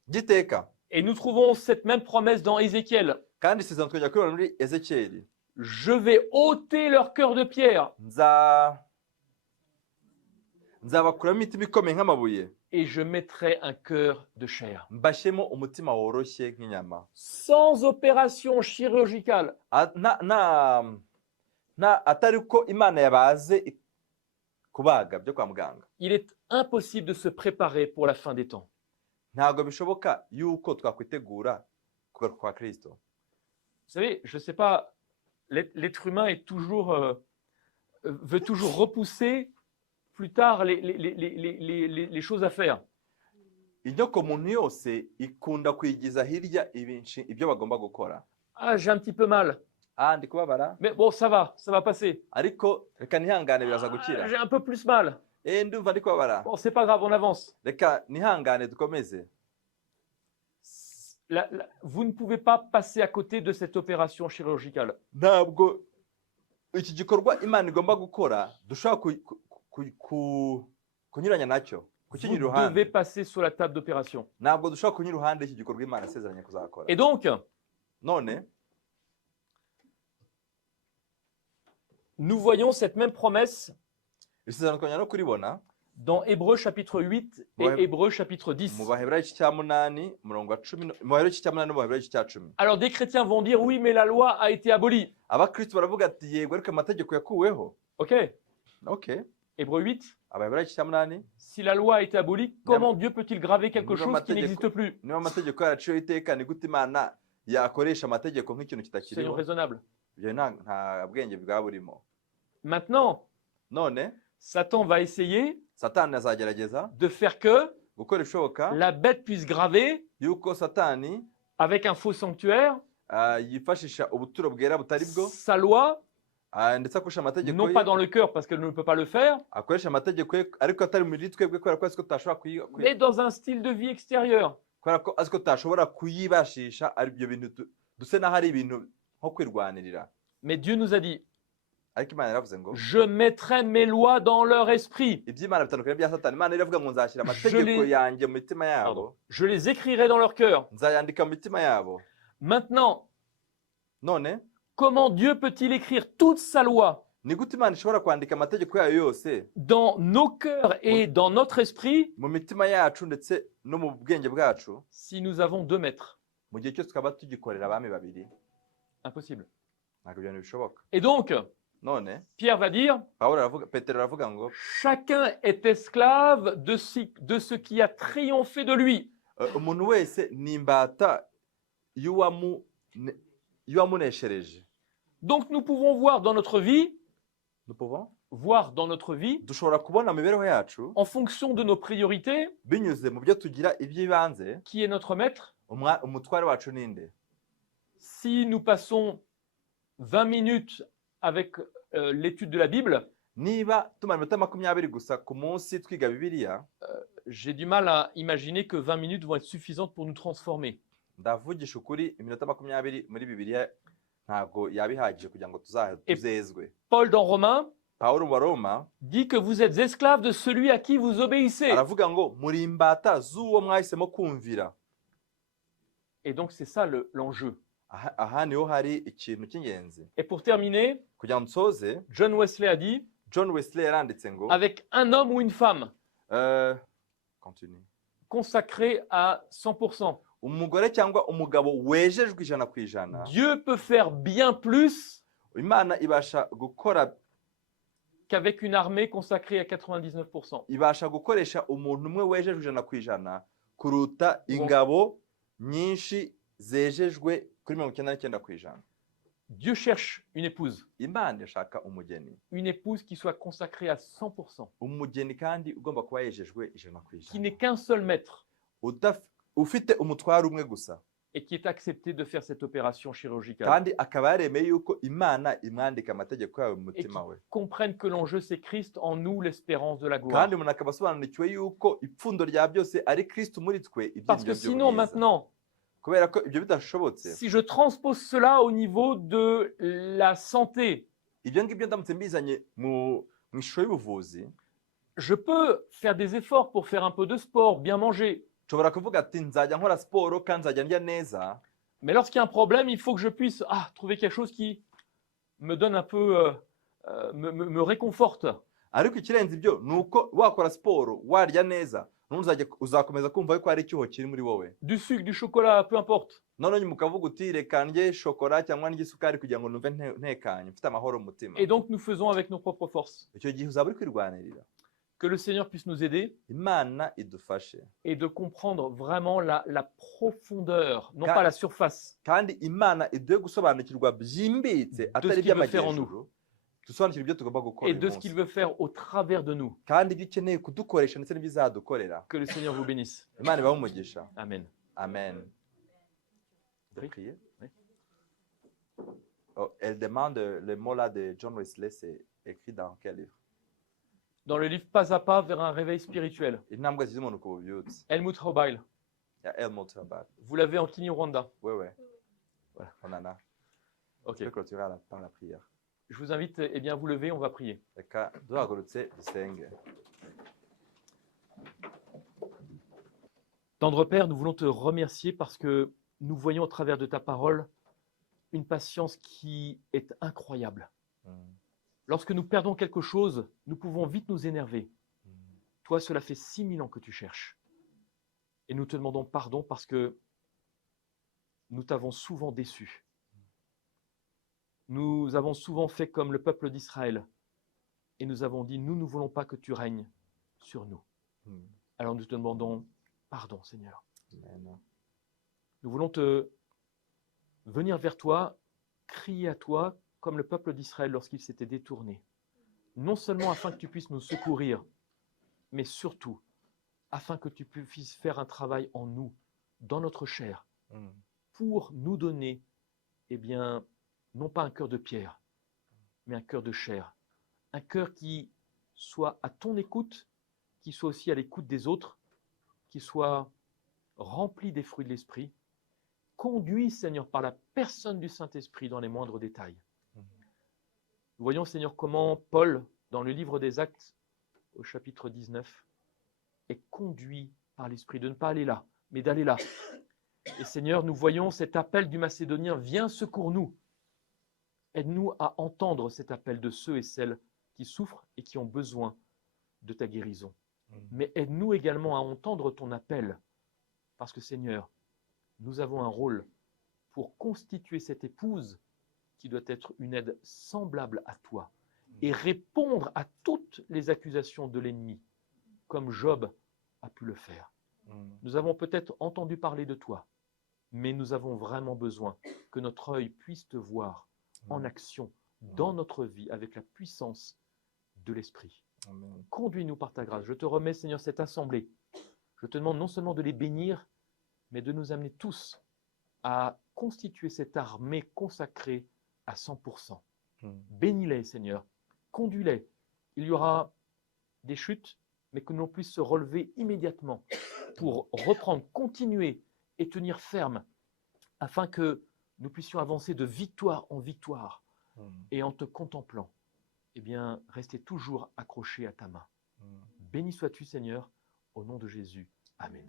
ry'iteka. Et nous trouvons cette même promesse dans Ézéchiel. Kandi isezerano twongera kuribona muri Ezekiyeli. Je vais ôter leur cœur de pierre nzabakuramo imitima ikomeye nk'amabuye, et je mettrai un cœur de chair. mbashyemo umutima woroshye nk'inyama. Sans opération chirurgicale. Atari ko Imana yabaze kubaga byo kwa muganga. Il est impossible de se préparer pour la fin des temps. Ntabwo bishoboka yuko twakwitegura kugaruka kwa Kristo. Vous savez, je ne sais pas l'être humain est toujours, veut toujours repousser plus tard les choses à faire. inyoko muntu yose ikunda kwigiza hirya ibyo bagomba gukora. Ah, j'ai un petit peu mal. Ndi kubabara Mais bon, ça va passer. ariko reka nihangane biraza Ah, gukira. j'ai un peu plus mal. Ndumva ndi kubabara, Bon, c'est pas grave, on avance. reka nihangane dukomeze. Vous ne pouvez pas passer à côté de cette opération chirurgicale. Ntabwo iki gikorwa Imana igomba gukora dushobora kunyuranya nacyo, Vous kukinyura devez iruhande. passer sur la table d'opération. Ntabwo dushobora kunyura iruhande y'iki gikorwa Imana yasezeranye kuzakora. Et donc, None nous voyons cette même promesse isezerano twongera no kuribona dans Hébreux chapitre 8 et Ouais. Hébreux chapitre 10. mu Baheburayo igice cya 8 umurongo wa 10, mu Baheburayo igice cya 8 no mu Baheburayo igice cya 10. Alors des chrétiens vont dire oui, mais la loi a été abolie. Abakristo baravuga ati yego ariko amategeko yakuweho. Ok, Okay. Hébreux 8. Abaheburayo igice cya 8, Si la loi a été abolie, comment Dieu peut-il graver quelque Niba chose qui amategeko- n'existe plus? niba amategeko yaraciyeho iteka ni gute Imana yakoresha amategeko nk'ikintu Soyons kitakiriho? raisonnables. Ibyo nta bwenge bwa burimo. Maintenant, None Satan va essayer Satani azagerageza de faire que gukora ibishoboka la bête puisse graver yuko Satani avec un faux sanctuaire yifashisha ubuturo bwera butari bwo, sa loi, ndetse akoresha amategeko non ye, pas dans le cœur parce qu'elle ne peut pas le faire, akoresha amategeko ye ariko atari muri twebwe kubera ko azi ko tutashobora mais dans un style de vie extérieur. kubera ko azi ko tutashobora kuyibashisha, ari ibyo bintu duse n'aho ari ibintu nko kwirwanirira. Mais Dieu nous a dit, Ariko Imana yaravuze ngo je mettrai mes lois dans leur esprit. iby'Imana bitandukanye bya Satani. Imana iravuga ngo nzashyira amategeko yanjye mu mitima yabo, Pardon. Je les écrirai dans leur cœur. nzayandika mu mitima yabo. Maintenant, None comment Dieu peut-il écrire toute sa loi ni gute Imana ishobora kwandika amategeko yayo yose dans nos cœurs et dans notre esprit mu mitima yacu ndetse no mu bwenge bwacu, si nous avons 2 maîtres? mu gihe cyose tukaba tugikorera abami babiri? Impossible. Ntabwo ibyo bintu bishoboka. Et donc, None Pierre va dire, Petero aravuga ngo chacun est esclave de ce qui a triomphé de lui. umuntu wese ni imbata y'uwamuneshereje. Donc nous pouvons voir dans notre vie, dushobora kubona mu mibereho yacu en fonction de nos priorités, binyuze mu byo tugira iby'ibanze. qui est notre maître. Umutware wacu ninde? Si nous passons 20 minutes avec l'étude de la Bible, Niba tumara iminota 20 gusa ku munsi twiga Bibiliya, j'ai du mal à imaginer que 20 minutes vont être suffisantes pour nous transformer. ndavugisha ukuri iminota 20 muri Bibiliya ntabwo yabihagije kugira ngo tuzezwe. Paul dans Romains Pawulo wa Roma dit que vous êtes esclaves de celui à qui vous obéissez. aravuga ngo muri imbata z'uwo mwahisemo kumvira. Et donc c'est ça l'enjeu. Aha niho hari ikintu cy'ingenzi. Et pour terminer, Kugira ngo nsoze, John Wesley a dit, John Wesley yaranditse ngo avec un homme ou une femme continue. consacré à 100%, Umugore cyangwa umugabo wejejwe 100%, Dieu peut faire bien plus Imana ibasha gukora qu'avec une armée consacrée à 99%. ibasha gukoresha umuntu umwe wejejwe 100% kuruta ingabo nyinshi zejejwe kuri 99%. Dieu cherche une épouse. Imana ishaka umugeni, Une épouse qui soit consacrée à 100%, umugeni kandi ugomba kuba yejejwe qui 100%, n'est qu'un seul maître ufite umutwaro umwe gusa, et qui est accepté de faire cette opération chirurgicale. kandi akaba yaremeye yuko Imana imwandika amategeko yawe mu Et qui mutima we, comprennent que l'enjeu c'est Christ en nous, l'espérance de la gloire. kandi umuntu akaba asobanukiwe yuko ipfundo rya byose ari Kristo muri twe, Parce que ibyiringiro sinon by'ubwiza. maintenant, Kubera ko ibyo bidashobotse, si je transpose cela au niveau de la santé, ibyo ngibyo ndamutse mbizanye mu ishusho y'ubuvuzi, je peux faire des efforts pour faire un peu de sport, bien manger. nshobora kuvuga ati nzajya nkora siporo kandi nzajya ndya neza, Mais lorsqu'il y a un problème, il faut que je puisse trouver quelque chose qui me donne un peu, me réconforte. ariko ikirenze ibyo ni uko wakora siporo warya neza uzakomeza kumva yuko hari icyuho kiri muri wowe. Du sucre, du chocolat, peu importe. None nyuma ukavuga uti reka ndye shokora cyangwa ndye isukari kugira ngo numve ntekanye mfite amahoro mu mutima. Et donc nous faisons avec nos propres forces. Icyo gihe uzaba uri kwirwanirira. Que le Seigneur puisse nous aider imana idufashe et de comprendre vraiment la profondeur, non Car- pas la surface, kandi imana iduhe gusobanukirwa byimbitse atari ce qu'il veut faire en iby'amajyejuru dusobanukirwe ibyo tugomba gukora et uyu de ce qu'il munsi veut faire au travers de nous. kandi ibyo ukeneye kudukoresha ndetse n'ibizadukorera. Que le Seigneur vous bénisse. Imana ibahe umugisha. Amen. Amen. Oui. Priez. Oui. Oh, elle demande le mot là de John Wesley, c'est écrit dans quel livre? Dans le livre Pas à pas vers un réveil spirituel, Intambwe z'umuntu ku bubyutse Helmut Haubeil, ya Helmut Haubeil. vous l'avez en Kinyarwanda. Ouais. Voilà, on en a. Ok. Je peux clôturer par la prière. Je vous invite eh bien, à vous lever, on va prier. Reka duhagurutse dusenge. Tendre Père, nous voulons te remercier parce que nous voyons au travers de ta parole une patience qui est incroyable. Lorsque nous perdons quelque chose, nous pouvons vite nous énerver. Toi, cela fait 6000 ans que tu cherches. Et nous te demandons pardon parce que nous t'avons souvent déçu. Nous avons souvent fait comme le peuple d'Israël. Et nous avons dit, nous ne voulons pas que tu règnes sur nous. Alors nous te demandons pardon, Seigneur. Amen. Nous voulons te venir vers toi, crier à toi, comme le peuple d'Israël lorsqu'il s'était détourné. Non seulement afin que tu puisses nous secourir, mais surtout afin que tu puisses faire un travail en nous, dans notre chair, pour nous donner, eh bien, non pas un cœur de pierre, mais un cœur de chair. Un cœur qui soit à ton écoute, qui soit aussi à l'écoute des autres, qui soit rempli des fruits de l'Esprit, conduit, Seigneur, par la personne du Saint-Esprit dans les moindres détails. Nous voyons, Seigneur, comment Paul, dans le livre des Actes, au chapitre 19, est conduit par l'Esprit de ne pas aller là, mais d'aller là. Et Seigneur, nous voyons cet appel du Macédonien, viens, secours-nous. Aide-nous à entendre cet appel de ceux et celles qui souffrent et qui ont besoin de ta guérison. Mais aide-nous également à entendre ton appel, parce que Seigneur, nous avons un rôle pour constituer cette épouse qui doit être une aide semblable à toi et répondre à toutes les accusations de l'ennemi, comme Job a pu le faire. Nous avons peut-être entendu parler de toi, mais nous avons vraiment besoin que notre œil puisse te voir en action dans notre vie avec la puissance de l'Esprit. Amen. Conduis-nous par ta grâce. Je te remets, Seigneur, cette assemblée. Je te demande non seulement de les bénir, mais de nous amener tous à constituer cette armée consacrée à 100%. Bénis-les, Seigneur. Conduis-les. Il y aura des chutes, mais que l'on puisse se relever immédiatement pour reprendre, continuer et tenir ferme, afin que nous puissions avancer de victoire en victoire et en te contemplant, eh bien, rester toujours accrochés à ta main. Béni sois-tu, Seigneur, au nom de Jésus. Amen.